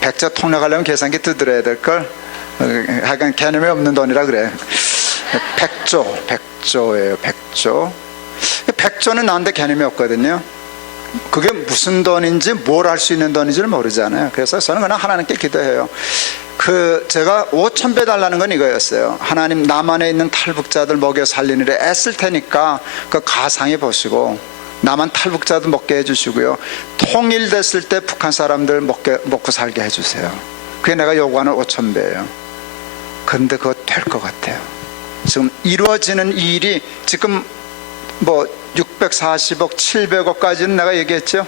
100조 통역하려면 계산기 두드려야 될걸. 하여간 개념이 없는 돈이라 그래. 100조예요. 100조. 100조는 나한테 개념이 없거든요. 그게 무슨 돈인지 뭘 할 수 있는 돈인지를 모르잖아요. 그래서 저는 그냥 하나님께 기도해요. 제가 5,000배 달라는 건 이거였어요. 하나님, 남한에 있는 탈북자들 먹여 살리느라 애쓸 테니까 그 가상히 보시고 남한 탈북자도 먹게 해주시고요, 통일됐을 때 북한 사람들 먹고 살게 해주세요. 그게 내가 요구하는 5,000배예요. 그런데 그거 될 것 같아요. 지금 이루어지는 일이 지금 뭐 640억, 700억까지는 내가 얘기했죠.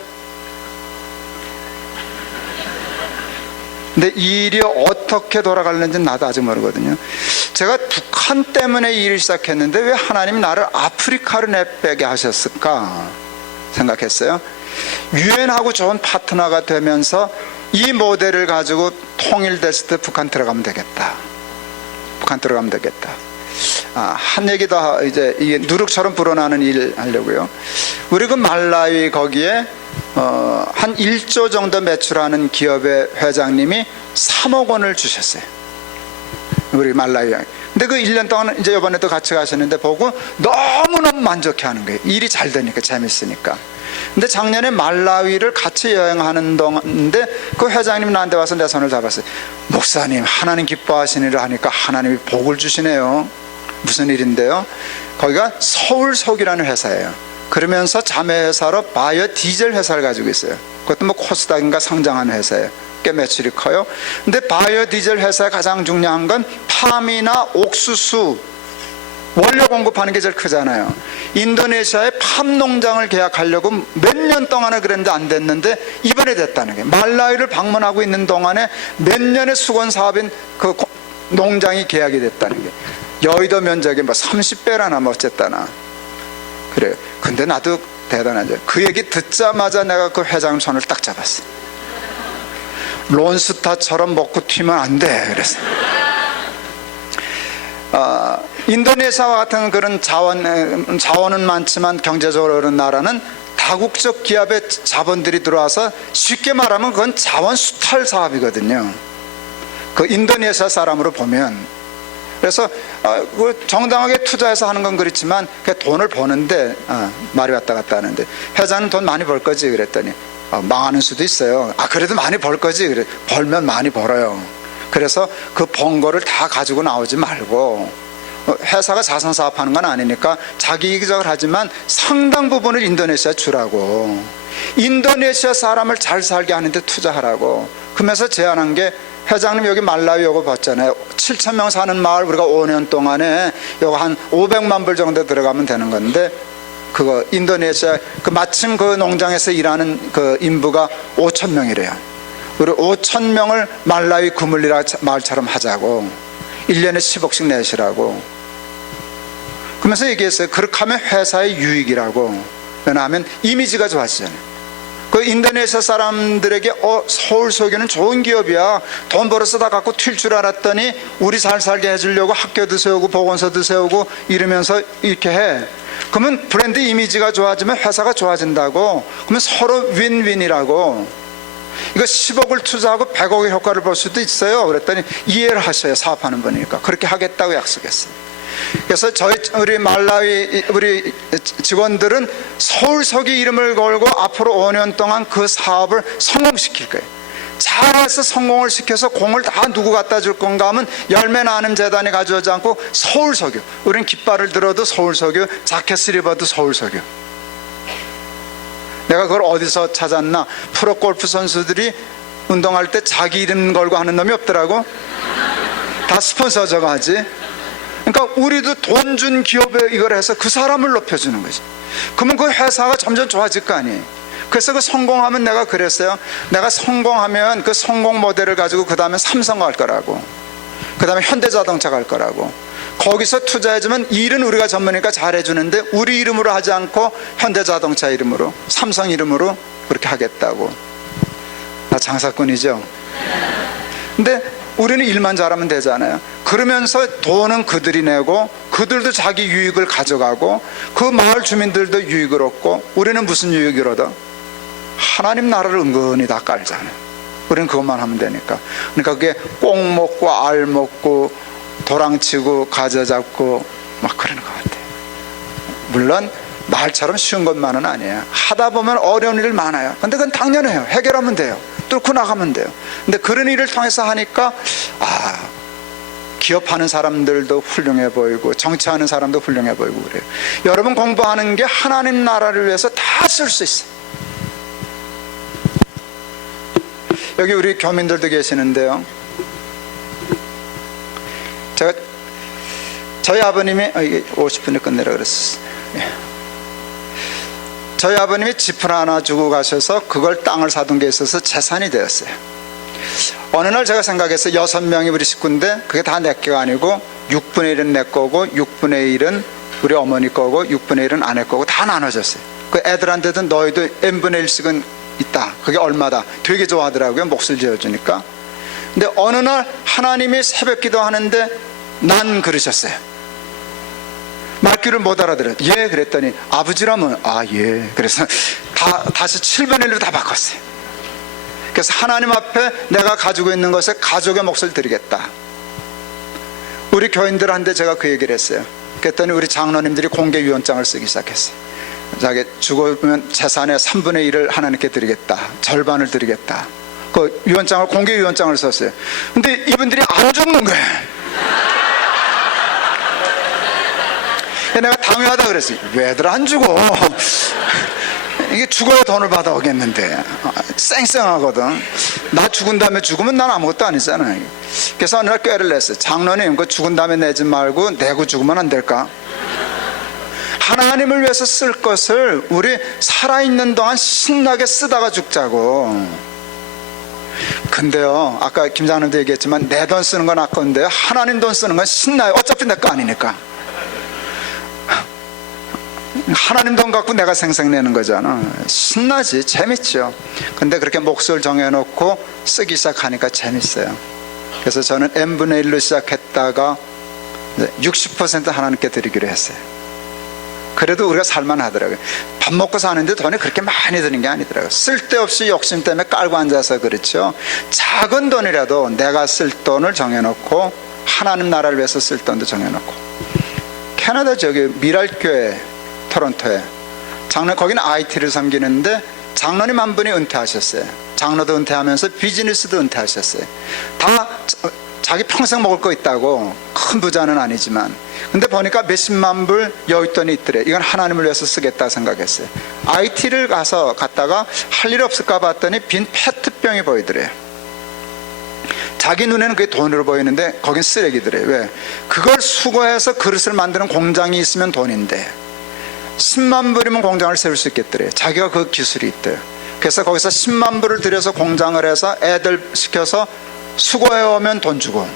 근데 이 일이 어떻게 돌아가는지는 나도 아직 모르거든요. 제가 북한 때문에 이 일을 시작했는데 왜 하나님이 나를 아프리카로 내빼게 하셨을까 생각했어요. 유엔하고 좋은 파트너가 되면서 이 모델을 가지고 통일됐을 때 북한 들어가면 되겠다. 북한 들어가면 되겠다. 한 얘기 더, 이제 이게 누룩처럼 불어나는 일 하려고요. 우리 그 말라위 거기에 한 1조 정도 매출하는 기업의 회장님이 3억 원을 주셨어요. 우리 말라위. 근데 그 1년 동안 이제 이번에도 같이 가셨는데 보고 너무너무 만족해 하는 거예요. 일이 잘 되니까, 재밌으니까. 근데 작년에 말라위를 같이 여행하는 동안인데 그 회장님이 나한테 와서 내 손을 잡았어요. 목사님, 하나님 기뻐하시는 일을 하니까 하나님이 복을 주시네요. 무슨 일인데요? 거기가 서울석이라는 회사예요. 그러면서 자매회사로 바이오 디젤 회사를 가지고 있어요. 그것도 뭐 코스닥인가 상장한 회사예요. 꽤 매출이 커요. 근데 바이오 디젤 회사의 가장 중요한 건 팜이나 옥수수 원료 공급하는 게 제일 크잖아요. 인도네시아의 팜 농장을 계약하려고 몇 년 동안을 그랬는데 안 됐는데 이번에 됐다는 게, 말라위를 방문하고 있는 동안에 몇 년의 수건 사업인 그 농장이 계약이 됐다는 게, 여의도 면적이 뭐 30배라나 뭐 어쨌다나 그래요. 근데 나도 대단하죠. 그 얘기 듣자마자 내가 그 회장님 손을 딱 잡았어. 론스타처럼 먹고 튀면 안 돼. 그래서 인도네시아와 같은 그런 자원은 많지만 경제적으로 어려운 나라는 다국적 기업의 자본들이 들어와서 쉽게 말하면 그건 자원 수탈 사업이거든요. 그 인도네시아 사람으로 보면. 그래서 정당하게 투자해서 하는 건 그렇지만 돈을 버는데 말이 왔다 갔다 하는데, 회장은 돈 많이 벌 거지 그랬더니 망하는 수도 있어요. 그래도 많이 벌 거지. 그래. 벌면 많이 벌어요. 그래서 그 번 거를 다 가지고 나오지 말고, 회사가 자선 사업하는 건 아니니까 자기 이익적으로 하지만 상당 부분을 인도네시아에 주라고, 인도네시아 사람을 잘 살게 하는데 투자하라고. 그러면서 제안한 게, 회장님 여기 말라위 요거 봤잖아요. 7,000명 사는 마을 우리가 5년 동안에 요거 한 500만 불 정도 들어가면 되는 건데, 그거 인도네시아 그 마침 그 농장에서 일하는 그 인부가 5,000명이래요. 우리 5,000명을 말라위 구물리라 마을처럼 하자고, 1년에 10억씩 내시라고. 그러면서 얘기했어요. 그렇게 하면 회사의 유익이라고. 왜냐하면 이미지가 좋아지잖아요. 그 인도네시아 사람들에게 서울석유는 좋은 기업이야, 돈 벌어서 다 갖고 튈 줄 알았더니 우리 잘 살게 해주려고 학교도 세우고 보건소도 세우고 이러면서 이렇게 해. 그러면 브랜드 이미지가 좋아지면 회사가 좋아진다고. 그러면 서로 윈윈이라고. 이거 10억을 투자하고 100억의 효과를 볼 수도 있어요. 그랬더니 이해를 하셔요. 사업하는 분이니까. 그렇게 하겠다고 약속했어요. 그래서 우리 말라위 우리 직원들은 서울석유 이름을 걸고 앞으로 5년 동안 그 사업을 성공시킬 거예요. 잘해서 성공을 시켜서 공을 다 누구 갖다 줄 건가 하면 열매 나는 재단이 가져오지 않고 서울석유. 우리는 깃발을 들어도 서울석유, 자켓을 입어도 서울석유. 내가 그걸 어디서 찾았나? 프로골프 선수들이 운동할 때 자기 이름 걸고 하는 놈이 없더라고. 다 스폰서저가 하지. 그러니까 우리도 돈 준 기업에 이걸 해서 그 사람을 높여주는 거지. 그러면 그 회사가 점점 좋아질 거 아니에요. 그래서 그 성공하면, 내가 그랬어요. 내가 성공하면 그 성공 모델을 가지고 그 다음에 삼성 갈 거라고, 그 다음에 현대자동차 갈 거라고. 거기서 투자해주면 일은 우리가 전문이니까 잘해주는데 우리 이름으로 하지 않고 현대자동차 이름으로, 삼성 이름으로 그렇게 하겠다고. 나 장사꾼이죠. 근데 우리는 일만 잘하면 되잖아요. 그러면서 돈은 그들이 내고 그들도 자기 유익을 가져가고 그 마을 주민들도 유익을 얻고, 우리는 무슨 유익을 얻어? 하나님 나라를 은근히 다 깔잖아요. 우리는 그것만 하면 되니까. 그러니까 그게 꼭 먹고 알 먹고 도랑치고 가져 잡고 막 그러는 것 같아요. 물론 말처럼 쉬운 것만은 아니에요. 하다 보면 어려운 일 많아요. 근데 그건 당연해요. 해결하면 돼요. 뚫고 나가면 돼요. 근데 그런 일을 통해서 하니까 기업하는 사람들도 훌륭해 보이고 정치하는 사람도 훌륭해 보이고 그래요. 여러분 공부하는 게 하나님 나라를 위해서 다 쓸 수 있어요. 여기 우리 교민들도 계시는데요. 저희 아버님이 이게 50분에 끝내라 그랬어요. 저희 아버님이 집을 하나 주고 가셔서 그걸 땅을 사둔 게 있어서 재산이 되었어요. 어느 날 제가 생각했어요. 6명이 우리 식구인데 그게 다 내 거가 아니고 6분의 1은 내 거고 6분의 1은 우리 어머니 거고 6분의 1은 아내 거고 다 나눠졌어요. 그 애들한테도 너희도 n분의 1씩은 있다. 그게 얼마다. 되게 좋아하더라고요. 몫을 지어주니까. 근데 어느 날 하나님이 새벽 기도하는데 난 그러셨어요. 말귀를 못 알아들어요. 예 그랬더니 아버지라면 예. 그래서 다시 7분의 1로 다 바꿨어요. 그래서 하나님 앞에 내가 가지고 있는 것에 가족의 몫을 드리겠다. 우리 교인들한테 제가 그 얘기를 했어요. 그랬더니 우리 장로님들이 공개유언장을 쓰기 시작했어요. 자기 죽으면 재산의 3분의 1을 하나님께 드리겠다. 절반을 드리겠다. 그 유언장을 공개유언장을 썼어요. 근데 이분들이 안 죽는 거예요. 내가 당연하다 그랬어요. 왜들 안 죽어? 이게 죽어야 돈을 받아오겠는데 쌩쌩하거든. 나 죽은 다음에 죽으면 난 아무것도 아니잖아요. 그래서 어느 날 꾀를 냈어요. 장로님, 그 죽은 다음에 내지 말고 내고 죽으면 안 될까? 하나님을 위해서 쓸 것을 우리 살아있는 동안 신나게 쓰다가 죽자고. 근데요, 아까 김 장로님도 얘기했지만 내 돈 쓰는 건 아까운데요, 하나님 돈 쓰는 건 신나요. 어차피 내 거 아니니까. 하나님 돈 갖고 내가 생색내는 거잖아. 신나지, 재밌죠. 근데 그렇게 몫을 정해놓고 쓰기 시작하니까 재밌어요. 그래서 저는 n분의 1로 시작했다가 60% 하나님께 드리기로 했어요. 그래도 우리가 살만하더라고요. 밥 먹고 사는데 돈이 그렇게 많이 드는 게 아니더라고요. 쓸데없이 욕심 때문에 깔고 앉아서 그렇죠. 작은 돈이라도 내가 쓸 돈을 정해놓고 하나님 나라를 위해서 쓸 돈도 정해놓고. 캐나다 저기 미랄교회 토론토에 장로, 거기는 IT를 섬기는데 장로님 한 분이 은퇴하셨어요. 장로도 은퇴하면서 비즈니스도 은퇴하셨어요. 다 자기 평생 먹을 거 있다고. 큰 부자는 아니지만. 근데 보니까 몇십만 불 여윳돈이 있더래. 이건 하나님을 위해서 쓰겠다 생각했어요. IT를 갔다가 할 일 없을까 봤더니 빈 페트병이 보이더래요. 자기 눈에는 그게 돈으로 보이는데 거긴 쓰레기더래요. 왜? 그걸 수거해서 그릇을 만드는 공장이 있으면 돈인데 10만 불이면 공장을 세울 수 있겠더래요. 자기가 그 기술이 있대요. 그래서 거기서 10만 불을 들여서 공장을 해서 애들 시켜서 수거해오면 돈 주고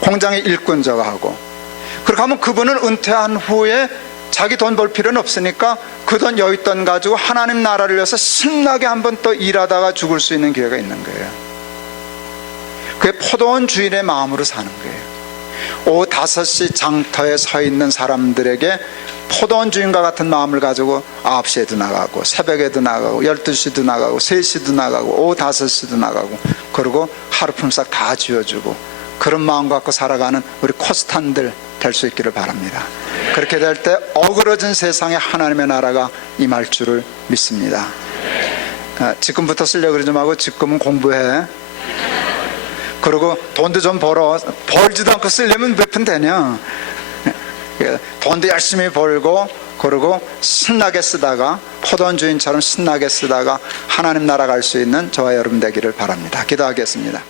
공장에 일꾼 저거 하고. 그렇게 하면 그분은 은퇴한 후에 자기 돈 벌 필요는 없으니까 그 돈 여윳돈 가지고 하나님 나라를 위해서 신나게 한번 또 일하다가 죽을 수 있는 기회가 있는 거예요. 그게 포도원 주인의 마음으로 사는 거예요. 오후 5시 장터에 서 있는 사람들에게 포도원 주인과 같은 마음을 가지고 9시에도 나가고 새벽에도 나가고 12시도 나가고 3시도 나가고 오후 5시도 나가고, 그리고 하루 품삯 다 쥐어주고 그런 마음 갖고 살아가는 우리 코스탄들 될 수 있기를 바랍니다. 그렇게 될 때 어그러진 세상에 하나님의 나라가 임할 줄을 믿습니다. 지금부터 쓰려고 그러지 말고 지금은 공부해. 그리고 돈도 좀 벌지도 않고 쓰려면 몇 푼 되냐. 돈도 열심히 벌고 그리고 신나게 쓰다가 포도원 주인처럼 신나게 쓰다가 하나님 나라 갈 수 있는 저와 여러분 되기를 바랍니다. 기도하겠습니다.